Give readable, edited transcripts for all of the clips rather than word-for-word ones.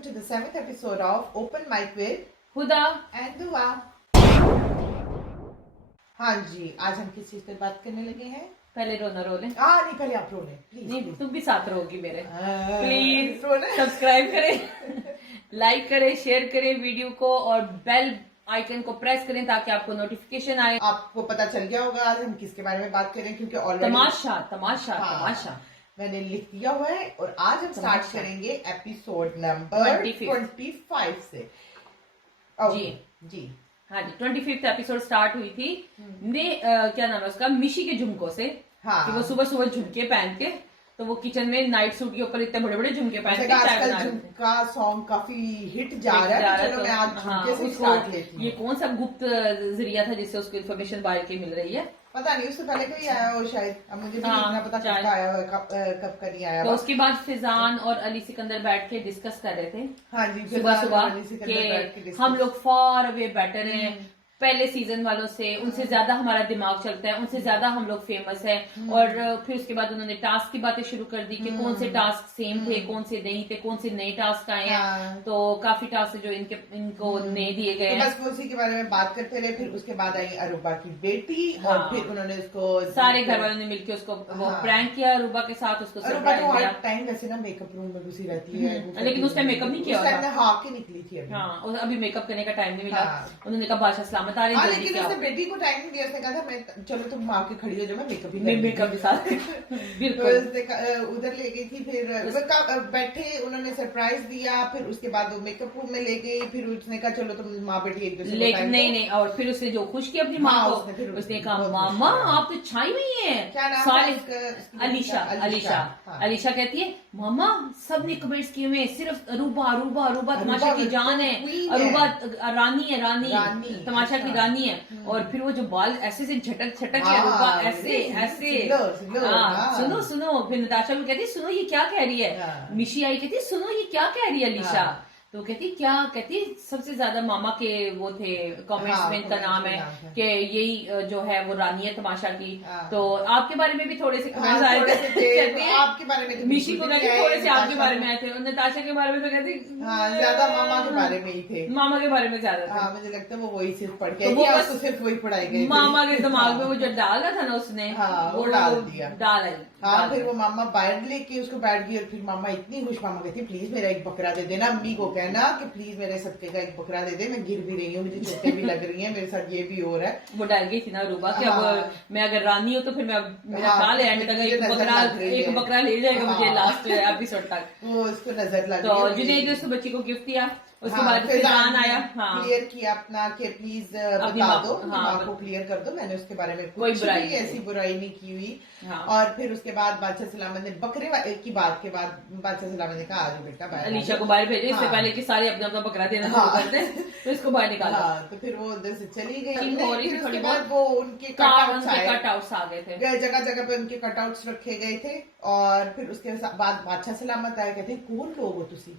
welcome to the 7th episode of Open Mic with Huda and Dua। हाँ जी, आज हम किस चीज पर बात करने लगे हैं? पहले रोना रो ले। नहीं, पहले आप रोने प्लीज। नहीं, तुम भी साथ रहोगी मेरे। प्लीज रोने। सब्सक्राइब करें, लाइक करें, शेयर करें वीडियो को और बेल आइकन को प्रेस करें ताकि आपको नोटिफिकेशन आए। आपको पता चल गया होगा आज हम किसके बारे में बात करें, क्योंकि ऑलरेडी तमाशा तमाशा तमाशा मैंने लिख दिया हुआ है। और आज हम स्टार्ट करेंगे एपिसोड नंबर 25 से। जी हाँ जी, 25th एपिसोड स्टार्ट हुई थी ने क्या नाम है उसका, मिशी के झुमकों से। हाँ, कि वो सुबह सुबह झुमके पहन के, तो वो किचन में नाइट सूट के ऊपर इतने बड़े बड़े झुमके पहन के आजकल झुमका सॉन्ग काफी हिट जा रहा है। चलो मैं आज झुमके से स्टार्ट लेती हूँ। ये कौन सा गुप्त जरिया था जिससे उसको इन्फॉर्मेशन बाहर की मिल रही है? पता नहीं, उससे पहले कोई आया हो शायद। अब मुझे भी नहीं पता कब का आया हुआ, कब का नहीं आया। तो उसके बाद फिजान और अली सिकंदर बैठ के डिस्कस कर रहे थे। हाँ जी, सुबह सुबह कि हम लोग फार अवे बेटर हैं पहले सीजन वालों से, उनसे ज्यादा हमारा दिमाग चलता है, उनसे ज्यादा हम लोग फेमस है। और फिर उसके बाद उन्होंने टास्क की बातें शुरू कर दी कि कौन से टास्क सेम थे, कौन से नहीं थे, कौन से नए टास्क आए हैं। तो काफी टास्क जो इनको नए दिए गए हैं। बस उसी के बारे में बात करते रहे। फिर उसके बाद आई अरूबा की बेटी और फिर उन्होंने उसको सारे घर वालों ने मिलकर उसको वो प्रैंक किया अरूबा के साथ। उसको टाइम वैसे ना मेकअप रूम में घुसी रहती है, लेकिन उसने मेकअप नहीं किया, हाके निकली थी। हाँ, अभी मेकअप करने का टाइम नहीं मिला। उन्होंने कहा बादशाह सलामत आ रही है, लेकिन उसने बेटी को टाइम नहीं दिया। उसने कहा था मैं चलो तुम आके खड़ी हो जाओ, मैं मेकअप के साथ बिल्कुल उधर ले गई थी। फिर बैठे, उन्होंने सरप्राइज दिया। फिर उसके बाद वो मेकअप रूम में ले गई। फिर उसने कहा चलो तुम माँ बेटी एक दूसरे, लेकिन नहीं। और फिर उसने जो खुश किया अपनी माँ को, उसने कहा मामा आप तो छाई हुई है। क्या नाम सारे अलीशा कहती है मामा सबने कमेंट्स किए हुए सिर्फ अरूबा तमाशा की जान है, अरूबा रानी है, रानी तमाशा की रानी है। और फिर वो जो बाल ऐसे से झटक के अरूबा ऐसे सुनो। फिर नताशा भी कहती सुनो ये क्या कह रही है। मिशी आई कहती सुनो ये क्या कह रही है अलीशा। तो कहती क्या, कहती सबसे ज्यादा मामा के वो थे कमेंट्स में, इनका नाम है कि यही जो है वो रानी है तमाशा की। तो आपके बारे में भी थोड़े से कमेंट्स आए थे। आपके बारे में मिशी को कहते थोड़े से आपके बारे में आए थे, और नताशा के बारे में तो कहती ज्यादा मामा के बारे में ही थे। मामा के बारे में ज्यादा मुझे लगता है वो वही सिर्फ पढ़ के सिर्फ वही पढ़ाई गई। मामा के दिमाग में वो जो डाला था ना उसने, वो डाल दिया। हाँ, फिर वो मामा बाहर लेके उसको बैठ गई। और फिर मामा इतनी खुश, मामा कहती प्लीज मेरा एक बकरा दे देना, अम्मी को कहना कि प्लीज मेरे सदके का एक बकरा दे दे, मैं गिर भी रही हूँ, मुझे चोटें भी लग रही हैं, मेरे साथ ये भी हो रहा है। वो डर गई थी ना रूबा कि अब मैं अगर रानी हूँ तो फिर मैं मेरा ख्याल है एंड तक एक बकरा ले जाएगा मुझे लास्ट एपिसोड तक। वो उसको नजर लग तो जुनैद ने उसको बच्ची को गिफ्ट दिया। उसके बाद फिजान आया, क्लियर किया अपना कि प्लीज बता दो, माँ को क्लियर कर दो, मैंने उसके बारे में कोई ऐसी बुराई नहीं की हुई। और फिर उसके बाद बादशाह सलामत ने बकरे की बात के बाद बादशाह सलामत ने कहा आज बेटा बाहर, अलीशा को बाहर भेजे। इससे पहले कि सारे अपना अपना बकरा देना शुरू कर दें, तो इसको बाहर निकाला। तो फिर वो उधर से चली गई। फिर उसके बाद वो उनके कटआउट्स आ गए थे, जगह जगह पे उनके कटआउट्स रखे गए थे। और फिर उसके बाद बादशाह सलामत आए, कहते कौन लोग हो तुसी?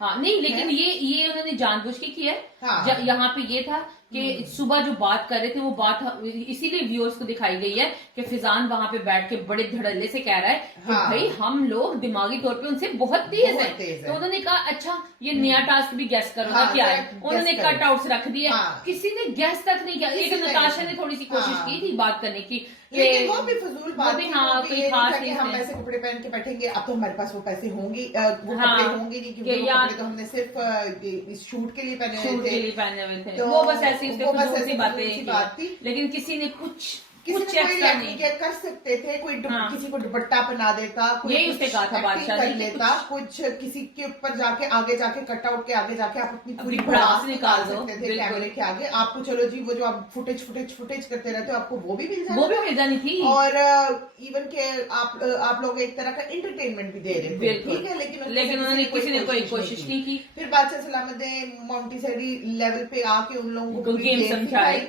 हाँ नहीं, लेकिन ये उन्होंने जानबूझ के किया है। यहाँ पे ये था कि सुबह जो बात कर रहे थे वो बात इसीलिए व्यूअर्स को दिखाई गई है कि फिजान वहां पे बैठ के बड़े धड़ल्ले से कह रहा है कि भाई हम लोग दिमागी तौर पे उनसे बहुत तेज है। तो उन्होंने कहा अच्छा ये नया टास्क भी गैस करो क्या है। उन्होंने कट आउट्स रख दिए, किसी ने गैस तक नहीं किया। एक नताशा ने थोड़ी सी कोशिश की थी बात करने की, लेकिन वो भी फजूल बात थी। कोई खास नहीं, हम ऐसे कपड़े पहन के बैठेंगे, अब तो हमारे पास वो पैसे होंगे, वो कपड़े होंगे नहीं, क्योंकि वो कपड़े तो हमने सिर्फ इस शूट के लिए पहने हुए थे। तो वो बस ऐसी बात थी। लेकिन किसी ने कुछ एक्स्ट्रा नहीं कर सकते थे। कोई किसी को दुपट्टा पहना देता, कोई उसने कहा था बादशाह कर लेता, कुछ किसी के ऊपर जाके आगे जाके कटआउट के आगे जाके आप अपनी पूरी भड़ास निकाल सकते थे कैमरे के आगे। आपको चलो जी वो जो आप फुटेज करते रहते हो, आपको वो भी मिल जानी थी। और इवन के आप लोग एक तरह का एंटरटेनमेंट भी दे रहे थे, ठीक है। लेकिन उन्होंने किसी ने कोई कोशिश नहीं की। फिर बादशाह सलामत ने मोंटेसरी लेवल पे आके उन लोगों को गेम समझाई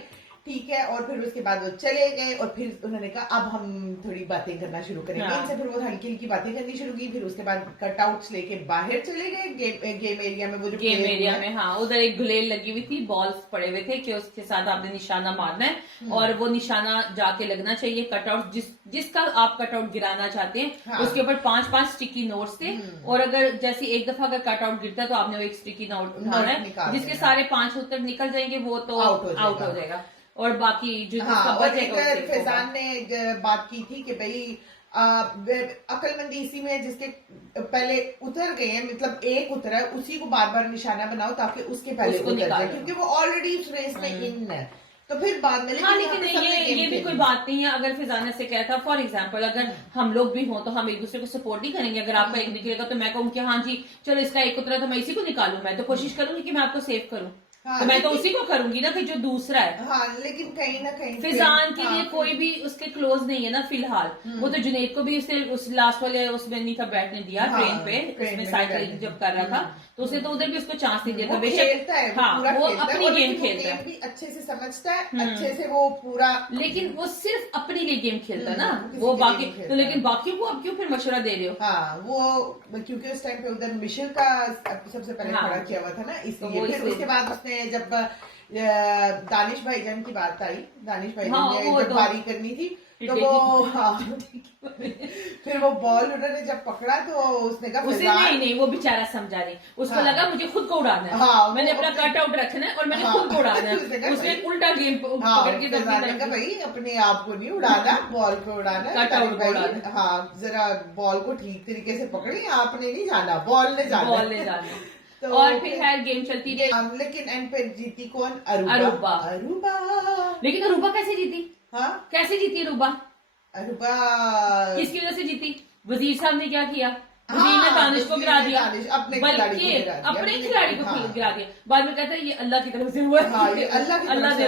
ठीक है। और फिर उसके बाद वो चले गए और फिर उन्होंने कहा अब हम थोड़ी बातें करना शुरू करेंगे। हाँ। इनसे फिर वो हल्की हल्की बातें करनी शुरू की। फिर उसके बाद कटआउट्स लेके बाहर चले गए गेम एरिया में, वो जो गेम एरिया में। हाँ, उधर एक गुलेल लगी हुई थी, बॉल्स पड़े हुए थे कि उसके साथ आपने निशाना मारना है और वो निशाना जाके लगना चाहिए। कटआउट जिसका आप कटआउट गिराना चाहते हैं, हाँ। उसके ऊपर 5-5 स्टिकी नोट्स थे और अगर जैसे एक दफा अगर कटआउट गिरता है तो आपने वो एक स्टिकी नोट उठाना है, जिसके सारे 5 उत्तर निकल जाएंगे वो तो आउट हो जाएगा। और बाकी जो फैजान ने बात की थी कि भाई अक्लमंदी इसी में जिसके पहले उतर गए हैं, मतलब एक उतरा है उसी को बार बार निशाना बनाओ ताकि उसके पहले उतर जाए, क्योंकि वो ऑलरेडी उस रेस में इन है। तो फिर बाद में लेकिन ये भी कोई बात नहीं है। अगर फिजाना से कहा था फॉर एग्जांपल अगर हम लोग भी हों तो हम एक दूसरे को सपोर्ट नहीं करेंगे। अगर आपका एक निकलेगा तो मैं कहूँ कि हाँ जी चलो इसका एक उतरा तो मैं इसी को निकालूं, मैं तो कोशिश करूंगी कि मैं आपको सेव करूं। हाँ, तो मैं तो उसी को करूंगी ना कि जो दूसरा है। हाँ, लेकिन कहीं ना कहीं फिजान के लिए कोई भी उसके क्लोज नहीं है ना फिलहाल। वो तो जुनैद को भी उस लास्ट वाले उसमें नहीं था बैठने दिया, ट्रेन पे उसमें साइकिलिंग जब कर रहा था तो उसने तो उधर भी उसको चांस नहीं दिया था। बेशक हाँ, वो अपनी गेम खेलता है, भी अच्छे से समझता है, अच्छे से वो पूरा, लेकिन वो सिर्फ अपने लिए गेम खेलता है ना, वो बाकी तो। लेकिन बाकियों को अब क्यों फिर मशवरा दे रहे हो? हाँ, वो क्योंकि उस टाइम पे उधर मिशेल का सबसे पहले खड़ा किया हुआ था ना, इसलिए। फिर उसके बाद उसने जब दानिश भाईजान की बात आई, दानिश भाईजान ने जब बारी करनी थी तो वो फिर वो बॉल उन्होंने जब पकड़ा तो उसने कहा उसे नहीं वो बेचारा समझा नहीं, उसको लगा मुझे खुद को उड़ाना है। हाँ, मैंने अपना कट आउट रखना है और मैंने खुद को उड़ाना है। उसने उल्टा गेम पकड़ के भाई अपने आप को नहीं उड़ाना, बॉल को उड़ाना, कट आउट को उड़ाना। हाँ, जरा बॉल को ठीक तरीके से पकड़ी, आपने नहीं जाना, बॉल ने जाना। तो और फिर खैर गेम चलती रही, लेकिन एंड पे जीती कौन? अरूबा। लेकिन अरूबा कैसे जीती? हाँ, कैसे जीती अरूबा? किसकी वजह से जीती? वजीर साहब ने क्या किया? वजीर ने दानिश को गिरा दिया, बल्कि अपने खिलाड़ी को गिरा दिया। बाद में कहता है ये अल्लाह की तरफ से हुआ है, अल्लाह ने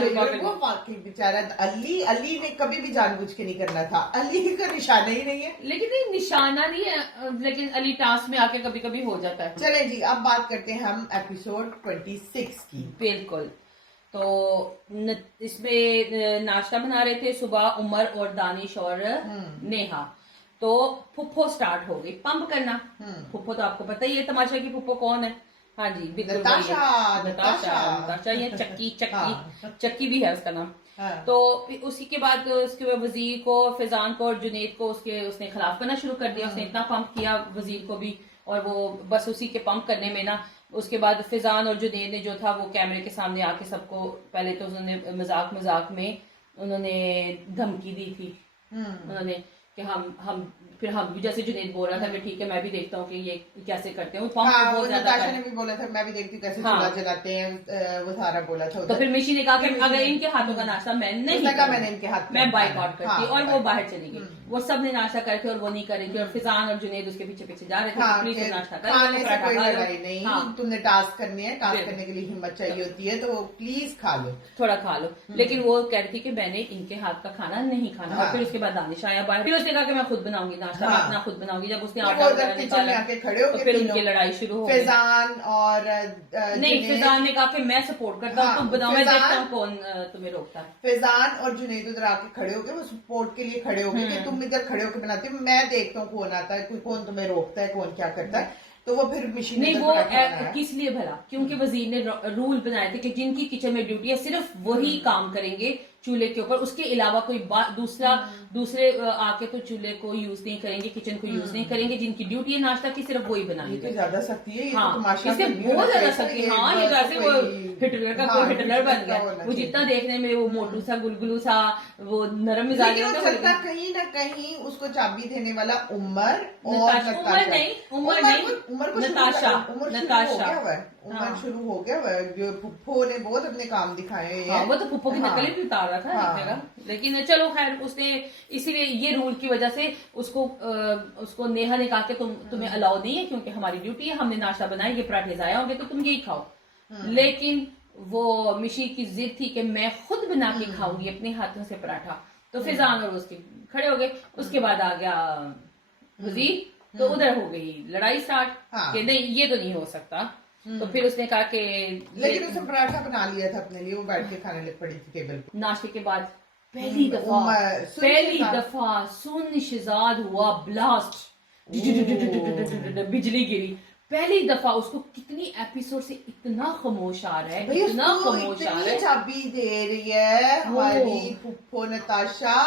बेचारा अली ने कभी भी जानबूझ के नहीं करना था, अली का निशाना ही नहीं है। लेकिन निशाना नहीं है, लेकिन अली टास्क में आके कभी कभी हो जाता है। चले जी, अब बात करते हैं हम एपिसोड 26 की। बिल्कुल। तो इसमें नाश्ता बना रहे थे सुबह उमर और दानिश और नेहा। तो फुप्पो स्टार्ट हो गई पंप करना। फुप्पो तो आपको पता ही है तमाशा की फुप्पो कौन है। हाँ जी, बिल्कुल नताशा ये चक्की भी है उसका नाम। तो उसी के बाद उसके वजीर को, फिजान को और जुनैद को उसने खिलाफ करना शुरू कर दिया। उसने इतना पंप किया वजीर को भी, और वो बस उसी के पंप करने में ना उसके बाद फिजान और जुनैद ने जो था वो कैमरे के सामने आके सबको पहले तो उन्होंने मजाक में उन्होंने धमकी दी थी। उन्होंने कि हम फिर हम भी, जैसे जुनैद बोल रहा था कि ठीक है मैं भी देखता हूँ कि ये कैसे करते हैं। नताशा ने भी बोला था मैं भी देखती हूँ कैसे चूल्हा जलाते हैं, वो सारा बोला था। तो फिर मिशी ने कहा कि अगर इनके हाथों का नाश्ता मैंने इनके हाथ मैं बाइकआउट करती, और वो बाहर चली गई। वो सब ने नाश्ता करे थे और वो नहीं करे थे, और फिजान और जुनैद उसके पीछे पीछे जा रहे थे। प्लीज नाश्ता कर, तुमने टास्क करने हैं, टास्क करने के लिए हिम्मत चाहिए होती है, तो प्लीज खा लो, थोड़ा खा लो। लेकिन वो कह रही थी कि मैंने इनके हाथ का खाना नहीं खाना। और फिर उसके बाद दानिश आया बाहर, फिर उसने कहा कि मैं खुद बनाऊंगी नाश्ता, मैं अपना खुद बनाऊंगी। जब उसने आटा निकाला तो फिर उनकी लड़ाई शुरू हो गई। फिजान और नहीं, फिजान ने कहा कि मैं सपोर्ट करता हूँ, तुम बताओ, मैं देखता हूँ कौन तुम्हें रोकता है। फिजान और जुनैद उधर आके खड़े हो गए, वो सपोर्ट के लिए खड़े हो गए कि तुम इधर खड़े होकर बनाती हो, मैं देखता हूँ कौन आता है, कौन तुम्हें रोकता है, कौन क्या करता है। तो वो फिर मशीन नहीं, वो किस लिए भला? क्योंकि वजीर ने रूल बनाए थे कि जिनकी किचन में ड्यूटी है सिर्फ वही काम करेंगे चूल्हे के ऊपर, उसके अलावा कोई दूसरे आके तो चूल्हे को यूज नहीं करेंगे, किचन को यूज नहीं करेंगे। जिनकी ड्यूटी है नाश्ता की सिर्फ वही बनाएंगे। ज्यादा सख्ती है, हाँ, इससे बहुत ज्यादा सख्ती है। हाँ, ये जैसे वो हिटलर का कोई हिटलर बन गया। वो जितना देखने में वो मोटू सा गुलगुलू सा वो नरम मिजाज होता, कहीं ना कहीं उसको चाबी देने वाला उमर उमर शुरू हो गया हुआ है। जो फुप्पो ने बहुत अपने काम दिखाए हैं। हाँ, वो तो फुप्पो की नकल भी उतार रहा था। हाँ। लेकिन चलो खैर, उसने इसीलिए ये रूल की वजह से उसको नेहा ने कहा कि तुम्हें अलाउ नहीं है, क्योंकि हमारी ड्यूटी है, हमने नाश्ता बनाया, ये पराठे जाया होंगे तो तुम यही खाओ। लेकिन वो मिशी की जिद थी कि मैं खुद बना के खाऊंगी अपने हाथों से पराठा। तो फिजान और उसके खड़े हो गए। उसके बाद आ गया वजीर, तो उधर हो गई लड़ाई स्टार्ट कि नहीं ये तो नहीं हो सकता। तो फिर उसने कहा कि लेकिन उसने पराठा बना लिया था अपने लिए, वो बैठ के खाने लग पड़ी थी टेबल पे नाश्ते के बाद। पहली दफा सुन शहजाद हुआ ब्लास्ट, बिजली गिरी पहली दफा। उसको कितनी एपिसोड से इतना खामोश आ रहा है, इतना खामोश आ रहा है। चाबी दे रही है हमारी फुप्पो नताशा,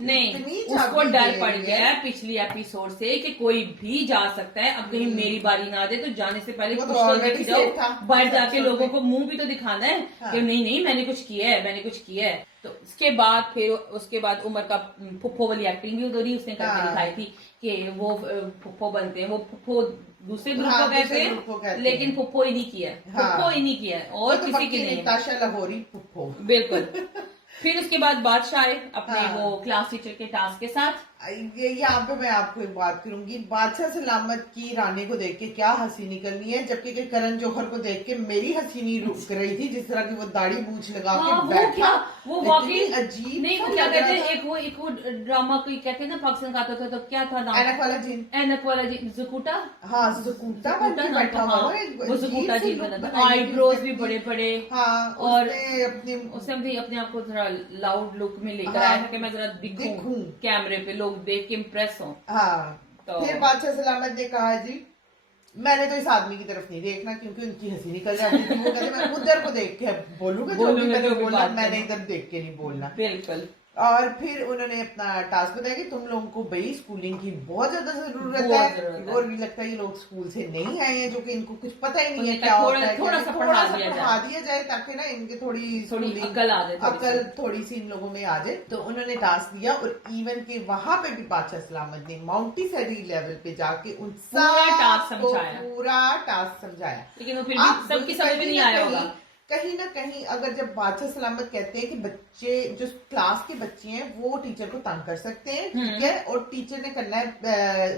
नहीं उसको डर पड़ गया है पिछली एपिसोड से कि कोई भी जा सकता है, अब कहीं मेरी बारी ना आ जाए, तो जाने से पहले कुछ तो दिख जाओ, बाहर जाके लोगों को मुंह भी तो दिखाना है कि नहीं मैंने कुछ किया है, मैंने कुछ किया है। तो उसके बाद उमर का फुप्पो वाली एक्टिंग भी उधर ही उसने करके दिखाई थी कि वो फुप्पो बनते हैं, वो फुप्पो दूसरे ग्रुप को कहते हैं, लेकिन फुप्पो ही नहीं किया, फुप्पो ही नहीं किया और किसी की नहीं, नताशा लाहौरी फुप्पो बिल्कुल। फिर उसके बाद बादशाह आए अपने वो क्लास टीचर के टास्क के साथ। यहाँ पे मैं आपको एक बात करूंगी, बादशाह सलामत की रानी को देख के क्या हंसी निकलनी है, जबकि करण जौहर को देख के मेरी हंसी नहीं रुक रही थी, जिस तरह की वो दाढ़ी मूछ लगा के बैठा, वो वाकई अजीब। नहीं वो क्या कहते हैं, एक वो ड्रामा कोई कहते हैं ना पाकिस्तान का आता था, तो क्या था नाम, एनक वाला जीन ज़कूटा, हाँ ज़कूटा बैठा हुआ वो ज़कूटा जी बना था, आईब्रोज भी बड़े बड़े, और उसने भी अपने आप को थोड़ा लाउड लुक में लेकर आया था कि मैं जरा दिखूं कैमरे पे, लोग देख के इम्प्रेस हो। हाँ तो फिर बादशाह सलामत ने कहा जी मैंने तो इस आदमी की तरफ नहीं देखना, क्योंकि उनकी हंसी निकल जाती थी, वो कहते मैं उधर को देख के बोलूंगा, जो भी मैंने बोला मैंने इधर देख के नहीं बोलना। बिल्कुल। और फिर उन्होंने अपना टास्क बताया कि तुम लोगों को भाई स्कूलिंग की बहुत ज्यादा जरूरत है, और भी लगता है ये लोग स्कूल से नहीं आए हैं, जो कि इनको कुछ पता ही नहीं है क्या होता है, थोड़ा सा पढ़ा दिया जाए ताकि ना इनके थोड़ी अकल आ जाए, अकल थोड़ी सी इन लोगों में आ जाए। तो उन्होंने टास्क दिया, और इवन के वहां पे भी बादशाह सलामत ने माउंटेसरी लेवल पे जाके उन पूरा टास्क समझाया, लेकिन वो फिर भी सबकी समझ में नहीं आया होगा। कहीं ना कहीं अगर जब बादशाह सलामत कहते हैं कि बच्चे जो क्लास के बच्चे हैं वो टीचर को तंग कर सकते हैं, ठीक है, और टीचर ने करना है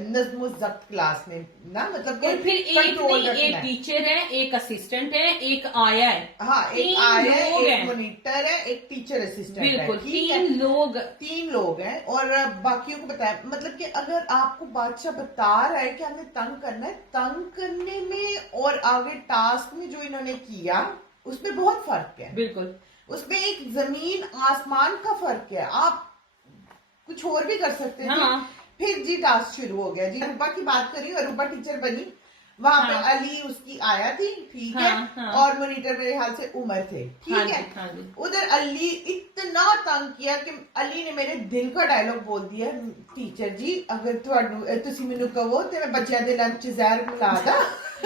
नज़्म ज़ब्त क्लास में ना, मतलब फिर एक टीचर है, एक असिस्टेंट है, एक आया है, हाँ एक आया है, एक मॉनिटर है, एक टीचर असिस्टेंट है, बिल्कुल तीन लोग हैं, और बाकियों को बताया, मतलब कि अगर आपको बादशाह बता रहा है कि हमें तंग करना है, तंग करने में और आगे टास्क में जो इन्होंने किया उसमें बहुत फर्क है, बिल्कुल उसमें एक जमीन आसमान का फर्क है, आप कुछ और भी कर सकते हैं। हाँ। फिर जी टास्क शुरू हो गया जी, अरूबा की बात करी, अरूबा टीचर बनी, वहां पे अली उसकी आया थी, ठीक है, और मॉनिटर मेरे ख्याल से उमर थे, ठीक है। उधर अली इतना तंग किया कि अली ने मेरे दिल का डायलॉग बोल दिया, टीचर जी अगर तुसी मैनू कहो तो मैं बच्चों के लंच जहर मिला दा।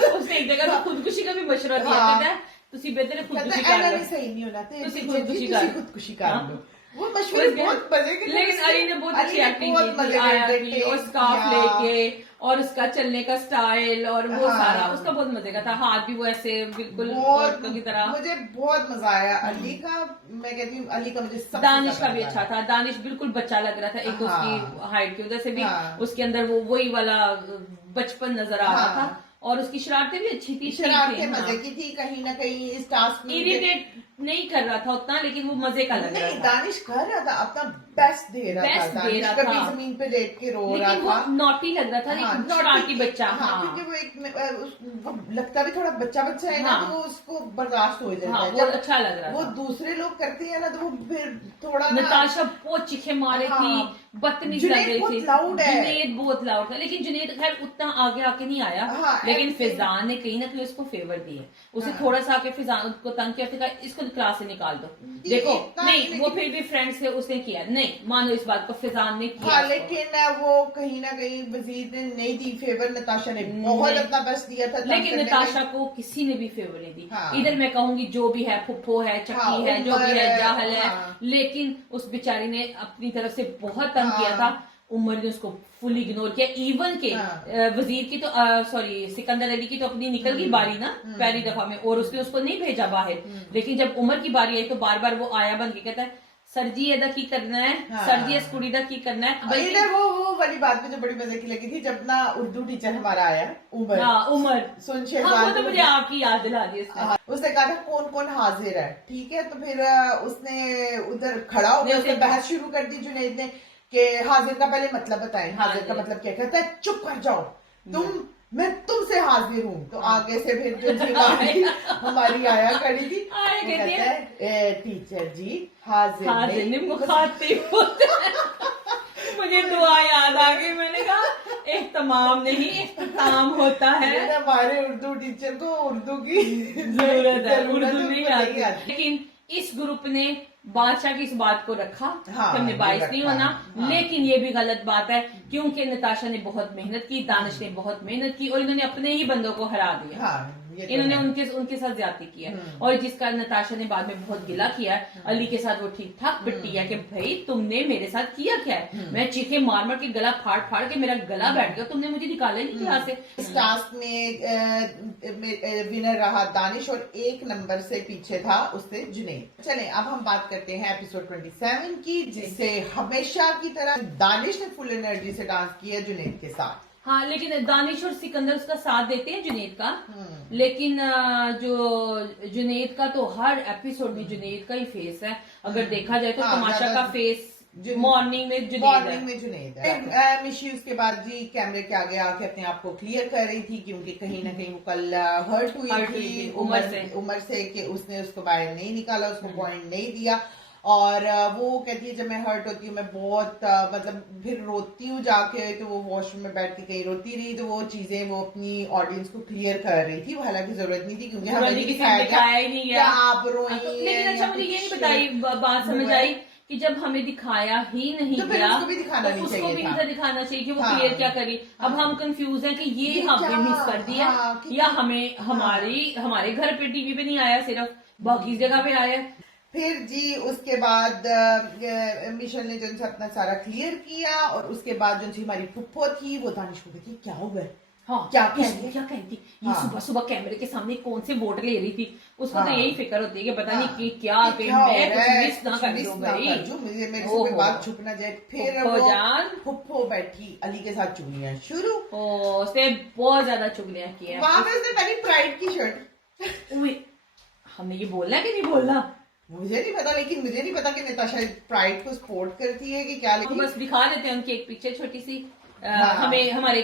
उसने एक जगह खुदकुशी का भी मशवरा दिया, ਤੁਸੀਂ ਬਿਹਤਰ ਖੁਦਕੁਸ਼ੀ ਕਰ ਲਓ, सही नहीं होना तो ਤੁਸੀਂ ਖੁਦकुशी कर लो। वो मशवरे बहुत मजे के, लेकिन अली ने बहुत अच्छी एक्टिंग की, आया थी और स्कार्फ लेके और उसका चलने का स्टाइल और वो सारा उसका बहुत मजे का था, हाथ भी वो ऐसे बिल्कुल औरतों की तरह, मुझे बहुत मजा आया अली का। मैं कहती हूँ अली का मुझे दानिश का भी अच्छा था, दानिश बिल्कुल बच्चा लग रहा था, एक उसकी हाइट की वजह से भी उसके अंदर वो वही वाला बचपन नजर आ रहा था, और उसकी शरारतें भी अच्छी थी, शरारतें मजे की थी, कहीं ना कहीं इस टास्क में इरिटेट नहीं कर रहा था उतना, लेकिन वो मजे का लग रहा था। दानिश कर रहा था, अपना बेस्ट दे रहा था, कभी जमीन पे लेट के रो रहा था, नॉटी लग रहा था, शरारती बच्चा, क्योंकि वो एक लगता भी थोड़ा बच्चा है ना, तो वो उसको बर्दाश्त हो जाता है, जब अच्छा लग रहा वो दूसरे लोग करते हैं ना, तो वो फिर थोड़ा नताशा बहुत चीखे मारे थी, बदतमीज लग रही थी, जुनैद बहुत लाउड था, लेकिन जुनैद खैर उतना आगे आके नहीं आया, लेकिन फिजान ने कहीं ना कहीं उसको फेवर दिए, उसे थोड़ा सा आके फिजान को तंग किया, इसको क्लास से निकाल दो, देखो नहीं वो फिर भी फ्रेंड से उसने किया, नहीं मानो इस बात को फिजान ने किया, लेकिन वो कहीं ना कहीं वजीर ने नहीं दी फेवर, नताशा ने बहुत अपना बेस्ट दिया था, लेकिन नताशा को किसी ने भी फेवर नहीं दी। इधर मैं कहूंगी जो भी है, फुप्पो है, चक्की है, जो भी है, जाहल है, लेकिन उस बेचारी ने अपनी तरफ से बहुत तंग किया था, उमर ने उसको फुल इग्नोर किया, इवन के वजीर की तो सॉरी सिकंदर अली की तो अपनी निकल गई बारी ना पहली दफा में, और उसने उसको नहीं भेजा बाहर, लेकिन जब उमर की बारी आई तो बार बार वो आया बन के कहता है सर जी एदा की करना है, सर जी इस कुड़ी दा की करना है। इधर वो वाली बात मुझे बड़ी मजे की लगी थी, जब ना उर्दू टीचर हमारा आया उमर सुन वो तो मुझे आपकी याद दिला दी उसने कहा था कौन कौन हाजिर है, ठीक है, तो फिर उसने उधर खड़ा हो गया, उसने बहस शुरू कर दी जुनैद ने कि हाजिर का पहले मतलब बताएं, हाजिर का मतलब क्या, कहता है चुप कर जाओ, तुम मैं तुमसे हाजिर हूँ। तो आगे से फिर जो हमारी आया खड़ी थी, कहते हैं टीचर जी हाजिर मुखातिब मुझे दुआ याद आ गई, मैंने कहा एहतमाम नहीं इख्तिताम होता है। हमारे उर्दू टीचर को उर्दू की जरूरत है, उर्दू नहीं आती। लेकिन इस ग्रुप ने बादशाह की इस बात को रखा कि हमने बाइस नहीं होना। लेकिन ये भी गलत बात है, क्योंकि नताशा ने बहुत मेहनत की, दानिश ने बहुत मेहनत की, और इन्होंने अपने ही बंदों को हरा दिया। इन्होंने उनके साथ ज्यादती किया, और जिसका नताशा ने बाद में बहुत गिला किया। अली के साथ वो ठीक ठाक पिट्टी है कि भाई तुमने मेरे साथ किया क्या है, मैं चीखे मार मार के गला फाड़ फाड़ के मेरा गला बैठ गया, तुमने मुझे निकाला नहीं क्लास से। इस टास्क में विनर रहा दानिश, और 1 नंबर से पीछे था उससे जुनैद। चले अब हम बात करते हैं एपिसोड 27 की, जिसे हमेशा की तरह दानिश ने फुल एनर्जी से डांस किया जुनैद के साथ। हाँ, लेकिन दानिश और सिकंदर उसका साथ देते हैं जुनैद का। लेकिन जो जुनैद का तो हर एपिसोड में जुनैद का ही फेस है। अगर देखा जाए तो तमाशा का फेस मॉर्निंग में जुनैद है। मिशी उसके बाद जी कैमरे के आगे आके अपने आप को क्लियर कर रही थी, क्योंकि कहीं ना कहीं वो कल हर्ट हुई थी उमर से कि उसने उसको बाहर नहीं निकाला, उसको पॉइंट नहीं दिया। और वो कहती है जब मैं हर्ट होती हूँ मैं बहुत मतलब फिर रोती हूँ जाके, तो वो वॉशरूम में बैठ के कहीं रोती रही। तो वो चीजें वो अपनी ऑडियंस को क्लियर कर रही थी, हालांकि जरूरत नहीं थी, क्योंकि हमें दिखाया ही नहीं गया आप रोई। लेकिन अच्छा मुझे ये नहीं बताई, बात समझ आई कि जब हमें दिखाया ही नहीं तो गया उसको भी दिखाना तो उसको भी दिखाना चाहिए कि वो क्लियर क्या करी। अब हम कंफ्यूज हैं कि ये हमने मिस कर दिया, या हमें हमारे घर पे टीवी पे नहीं आया, सिर्फ बाकी जगह पे आया। फिर जी उसके बाद मिशेल ने जो अपना सारा क्लियर किया, और उसके बाद जो हमारी फुप्पो थी वो दानिश को कहती क्या हो गया, हाँ क्या कहती ये सुबह सुबह कैमरे के सामने कौन से वोट ले रही थी। उसको तो यही फिक्र होती है कि पता नहीं कि क्या मैं कुछ मिस ना कर दूं भाई, मेरे से बात छुप ना जाए। फिर वो फुप्पो बैठी अली के साथ चुगलियां शुरू, उसने बहुत ज्यादा चुगलियां की हैं। वहां पे उसने पहली प्राइड की शर्ट हमने ये बोलना कि नहीं बोलना मुझे नहीं पता, लेकिन मुझे नहीं पता कि नताशा प्राइड को सपोर्ट करती है कि क्या। लेकिन बस दिखा देते हैं उनकी एक पिक्चर छोटी सी। हमें हमारे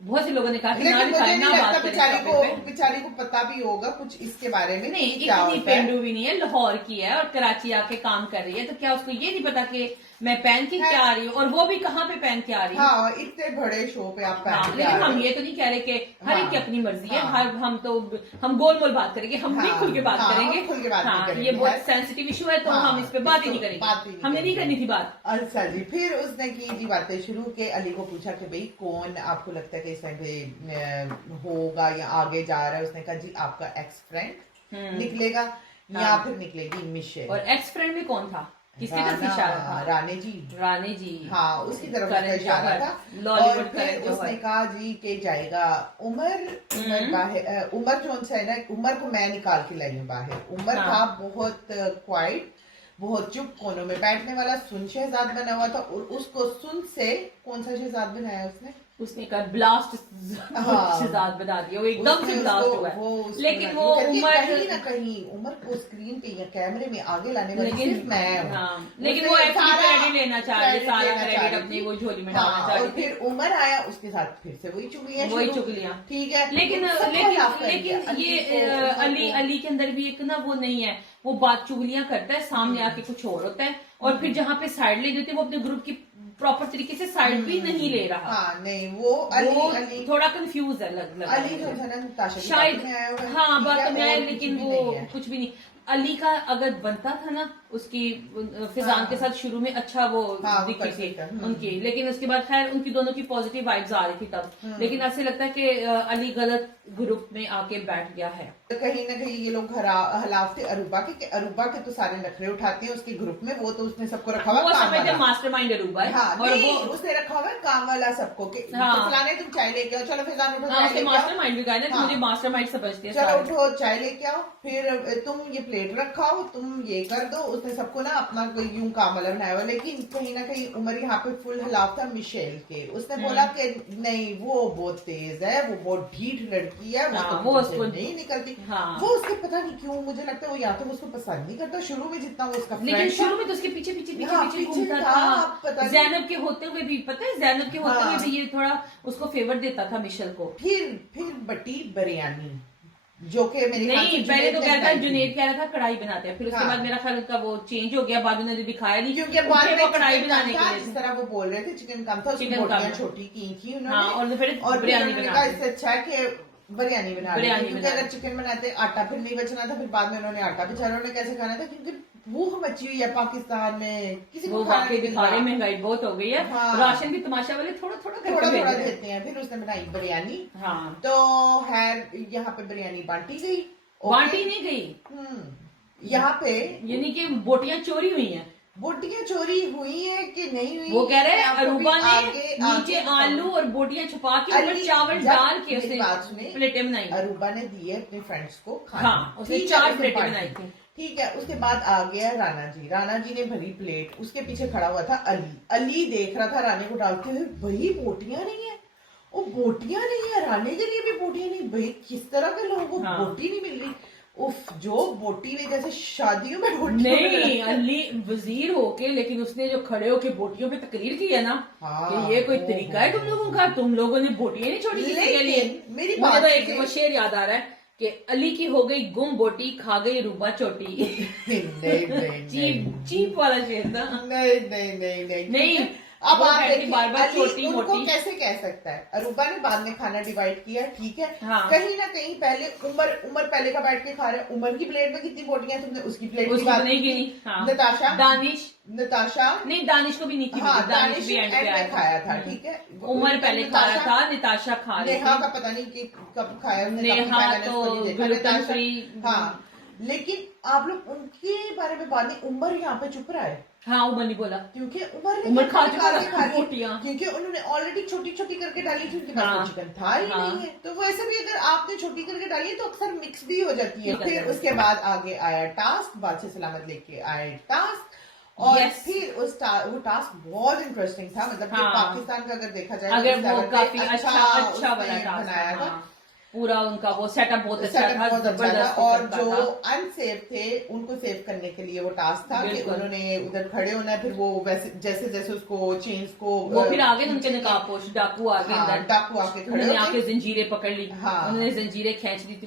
बहुत से लोगों ने कहा कि ना दिखाएं, ना बात करें। बेचारी को पता भी होगा कुछ इसके बारे में, नहीं इतनी पेंडू भी नहीं है, लाहौर की है और कराची आके काम कर रही है, तो क्या उसको ये नहीं पता कि मैं पहन के क्या आ रही हूँ, और वो भी कहाँ पे पहन के आ रही है। इतने बड़े शो पे आप पहन लेकिन हम ये तो नहीं कह रहे कि हर एक की अपनी मर्जी है। हम गोल मोल बात करेंगे, हम भी खुल के बात करेंगे। ये बहुत सेंसिटिव इशू है, तो हम इस पे बात ही नहीं करेंगे, हमने नहीं करनी थी बात। अच्छा जी, फिर उसने की जी बातें शुरू के अली को पूछा कि भाई कौन आपको लगता है कि इस टाइम पे होगा या आगे जा रहा है। उसने कहा जी आपका एक्स फ्रेंड निकलेगा या फिर निकलेगी मिशेल। और एक्स फ्रेंड में कौन था, किसकी तरफ इशारा था? रानी जी हाँ उसकी तरफ इशारा था। और फिर उसने कहा जी के जाएगा उमर बाहर। उमर जो है ना, उमर को मैं निकाल के लाई हूँ बाहर। उमर था बहुत क्वाइट, बहुत चुप, कोनों में बैठने वाला, सुन शहजाद बना हुआ था, और उसको सुन से कौन सा शहजाद बनाया उसने कहा ब्लास्ट शहजाद बना दिया, वो एकदम से ब्लास्ट हुआ। लेकिन वो उमर कहीं ना कहीं उमर को स्क्रीन पे या कैमरे में आगे लाने वाली सिर्फ मैं लेकिन वो क्रेडिट लेना चाह रही, सारा क्रेडिट अपनी वो झोली में डालना चाह रही। और फिर उमर आया, उसके साथ फिर से वही चुगलियां, ठीक है। लेकिन ये अली के अंदर भी एक ना वो नहीं है, वो बात चुगलियां करता है, सामने आके कुछ और होता है, और फिर जहाँ पे साइड ले देते हैं वो अपने ग्रुप की प्रॉपर तरीके से साइड भी नहीं ले रहा। नहीं वो अली थोड़ा कंफ्यूज है अली जो है ना शायद, हाँ बात में आया, लेकिन वो कुछ भी नहीं। अली का अगर बनता था ना उसकी फिजान के साथ शुरू में अच्छा वो दिखी थी उनकी, लेकिन उसके बाद खैर उनकी दोनों की पॉजिटिव वाइब्स आ रही थी तब। लेकिन ऐसे लगता है कि अली गलत ग्रुप में आके बैठ गया है। कहीं ना कहीं ये लोग हलाफ थे अरूबा के तो सारे नखरे उठाते हैं उसके ग्रुप में। वो तो उसने सबको रखा हुआ मास्टरमाइंड अरूबा है, और वो उसने रखा हुआ है काम वाला सबको के फलाने तुम चाय लेके आओ, चलो फिजान उठो, मास्टरमाइंड भी कहते हैं, मुझे मास्टरमाइंड समझते हैं, चलो उठो चाय लेके आओ, फिर तुम ये प्लेट रखाओ, तुम ये कर दो, उसने सबको ना अपना कोई यूं काम वाला बनाया हुआ, लेकिन कहीं ना कहीं उमर यहाँ पे फुल हिलाफ था मिशेल के। उसने बोला कि नहीं वो बहुत तेज है, वो बहुत ढीठ लड़की है, वो उसको नहीं निकलती। वो उसके पता नहीं क्यों, मुझे लगता है वो या तो उसको पसंद नहीं करता शुरू में जितना वो उसका, लेकिन शुरू में तो उसके पीछे पीछे पीछे पीछे घूमता था। ज़ैनब के होते हुए भी पता है, ज़ैनब के होते हुए भी ये थोड़ा उसको फेवर देता था मिशेल को। फिर बटी बिरयानी, जो कि मेरे नहीं, पहले तो कहता था, जुनैद कह रहा था कढ़ाई बनाते हैं, फिर उसके बाद मेरा ख्याल उनका वो चेंज हो गया, बाद में उन्होंने दिखाया नहीं, क्योंकि बाद में वो कढ़ाई बनाने के लिए जिस तरह वो बोल रहे थे चिकन कम था, चिकन कम छोटी की थी उन्होंने। हाँ, और फिर बिरयानी बना, इससे अच्छा है कि बिरयानी बना, क्योंकि अगर चिकन बनाते आटा फिर नहीं बचना था, फिर बाद में उन्होंने आटा बेचारों ने कैसे खाना था, क्योंकि भूख मची हुई है पाकिस्तान में, किसी को वाकई दिखा रहे, महंगाई बहुत हो गई है। राशन भी तमाशा वाले थोड़ा थोड़ा देते हैं। फिर उसने बनाई बिरयानी। हाँ, तो खैर यहाँ पे बिरयानी बांटी गई, बांटी नहीं गई, यहाँ पे यानी कि बोटियां चोरी हुई हैं। बोटियां चोरी हुई है कि नहीं हुई, वो कह रहे हैं अरूबा ने नीचे आलू और बोटियां छुपा के ऊपर चावल डाल के उसने प्लेटें बनाई। अरूबा ने दी है अपने फ्रेंड्स को खाना। हाँ, उसने 4 प्लेटें बनाई थी। ठीक है, उसके बाद आ गया राणा जी। राणा जी ने भरी प्लेट, उसके पीछे खड़ा हुआ था अली। अली देख रहा था रानी को डालते हुए, भाई बोटियां नहीं है, वो बोटियां नहीं है, रानी के लिए भी बोटियां नहीं, भाई किस तरह के लोगों को बोटी नहीं मिल रही। उफ, जो बोटी में जैसे शादियों में बोटी नहीं, अली वजीर होके, लेकिन उसने जो खड़े होके बोटियों पे तकरीर की है ना, कि ये कोई तरीका है तुम लोगों का, तुम लोगों ने बोटियां नहीं छोड़ी किसी के लिए। मेरी मुझे तो एक वो शेर याद आ रहा है कि अली की हो गई गुम बोटी, खा गई रूबा चोटी। चीप वाला शेर था। नहीं, अब आप देखिए अली उनको कैसे कह सकता है। अरूबा ने बाद में खाना डिवाइड किया, ठीक है। हाँ। कहीं ना कहीं पहले उमर पहले का बैठ के खा रहे, उमर की प्लेट में कितनी बोटियां, तुमने उसकी प्लेट की बात नहीं की। हाँ। नताशा नहीं, दानिश को भी नहीं की। हाँ, दानिश भी एंड पे खाया था, ठीक है। उमर पहले खाया था, निताशा खा रही थी। नेहा का पता नहीं कि कब खाया, नेहा तो ग्लूटेन फ्री। हाँ, लेकिन आप लोग उनके बारे में बात नहीं, उमर यहाँ पे चुप रहा है। हाँ, उमर नहीं बोला, क्योंकि उमर खा चुका था बोटियां, क्योंकि उन्होंने ऑलरेडी छोटी छोटी करके डाली थी, उनके पास चिकन था ही नहीं है। तो वैसे भी अगर आपने छोटी करके डाली है तो अक्सर मिक्स भी हो जाती है। फिर उसके बाद आगे आया टास्क, बादशाह सलामत लेके आए टास्क, और फिर वो टास्क बहुत इंटरेस्टिंग था। मतलब पाकिस्तान का अगर देखा जाए, अगर वो काफी अच्छा बनाया था, पूरा उनका वो सेटअप बहुत अच्छा था, जबरदस्त। और जो अनसेफ थे उनको सेव करने के लिए वो टास्क था कि उन्होंने उधर खड़े होना है, फिर वो वैसे जैसे जैसे उसको चेंज को वो फिर आगे उनके नकाबपोश डाकू आके खड़े आके जंजीरें पकड़ ली। उन्होंने जंजीरें खींच दी थी,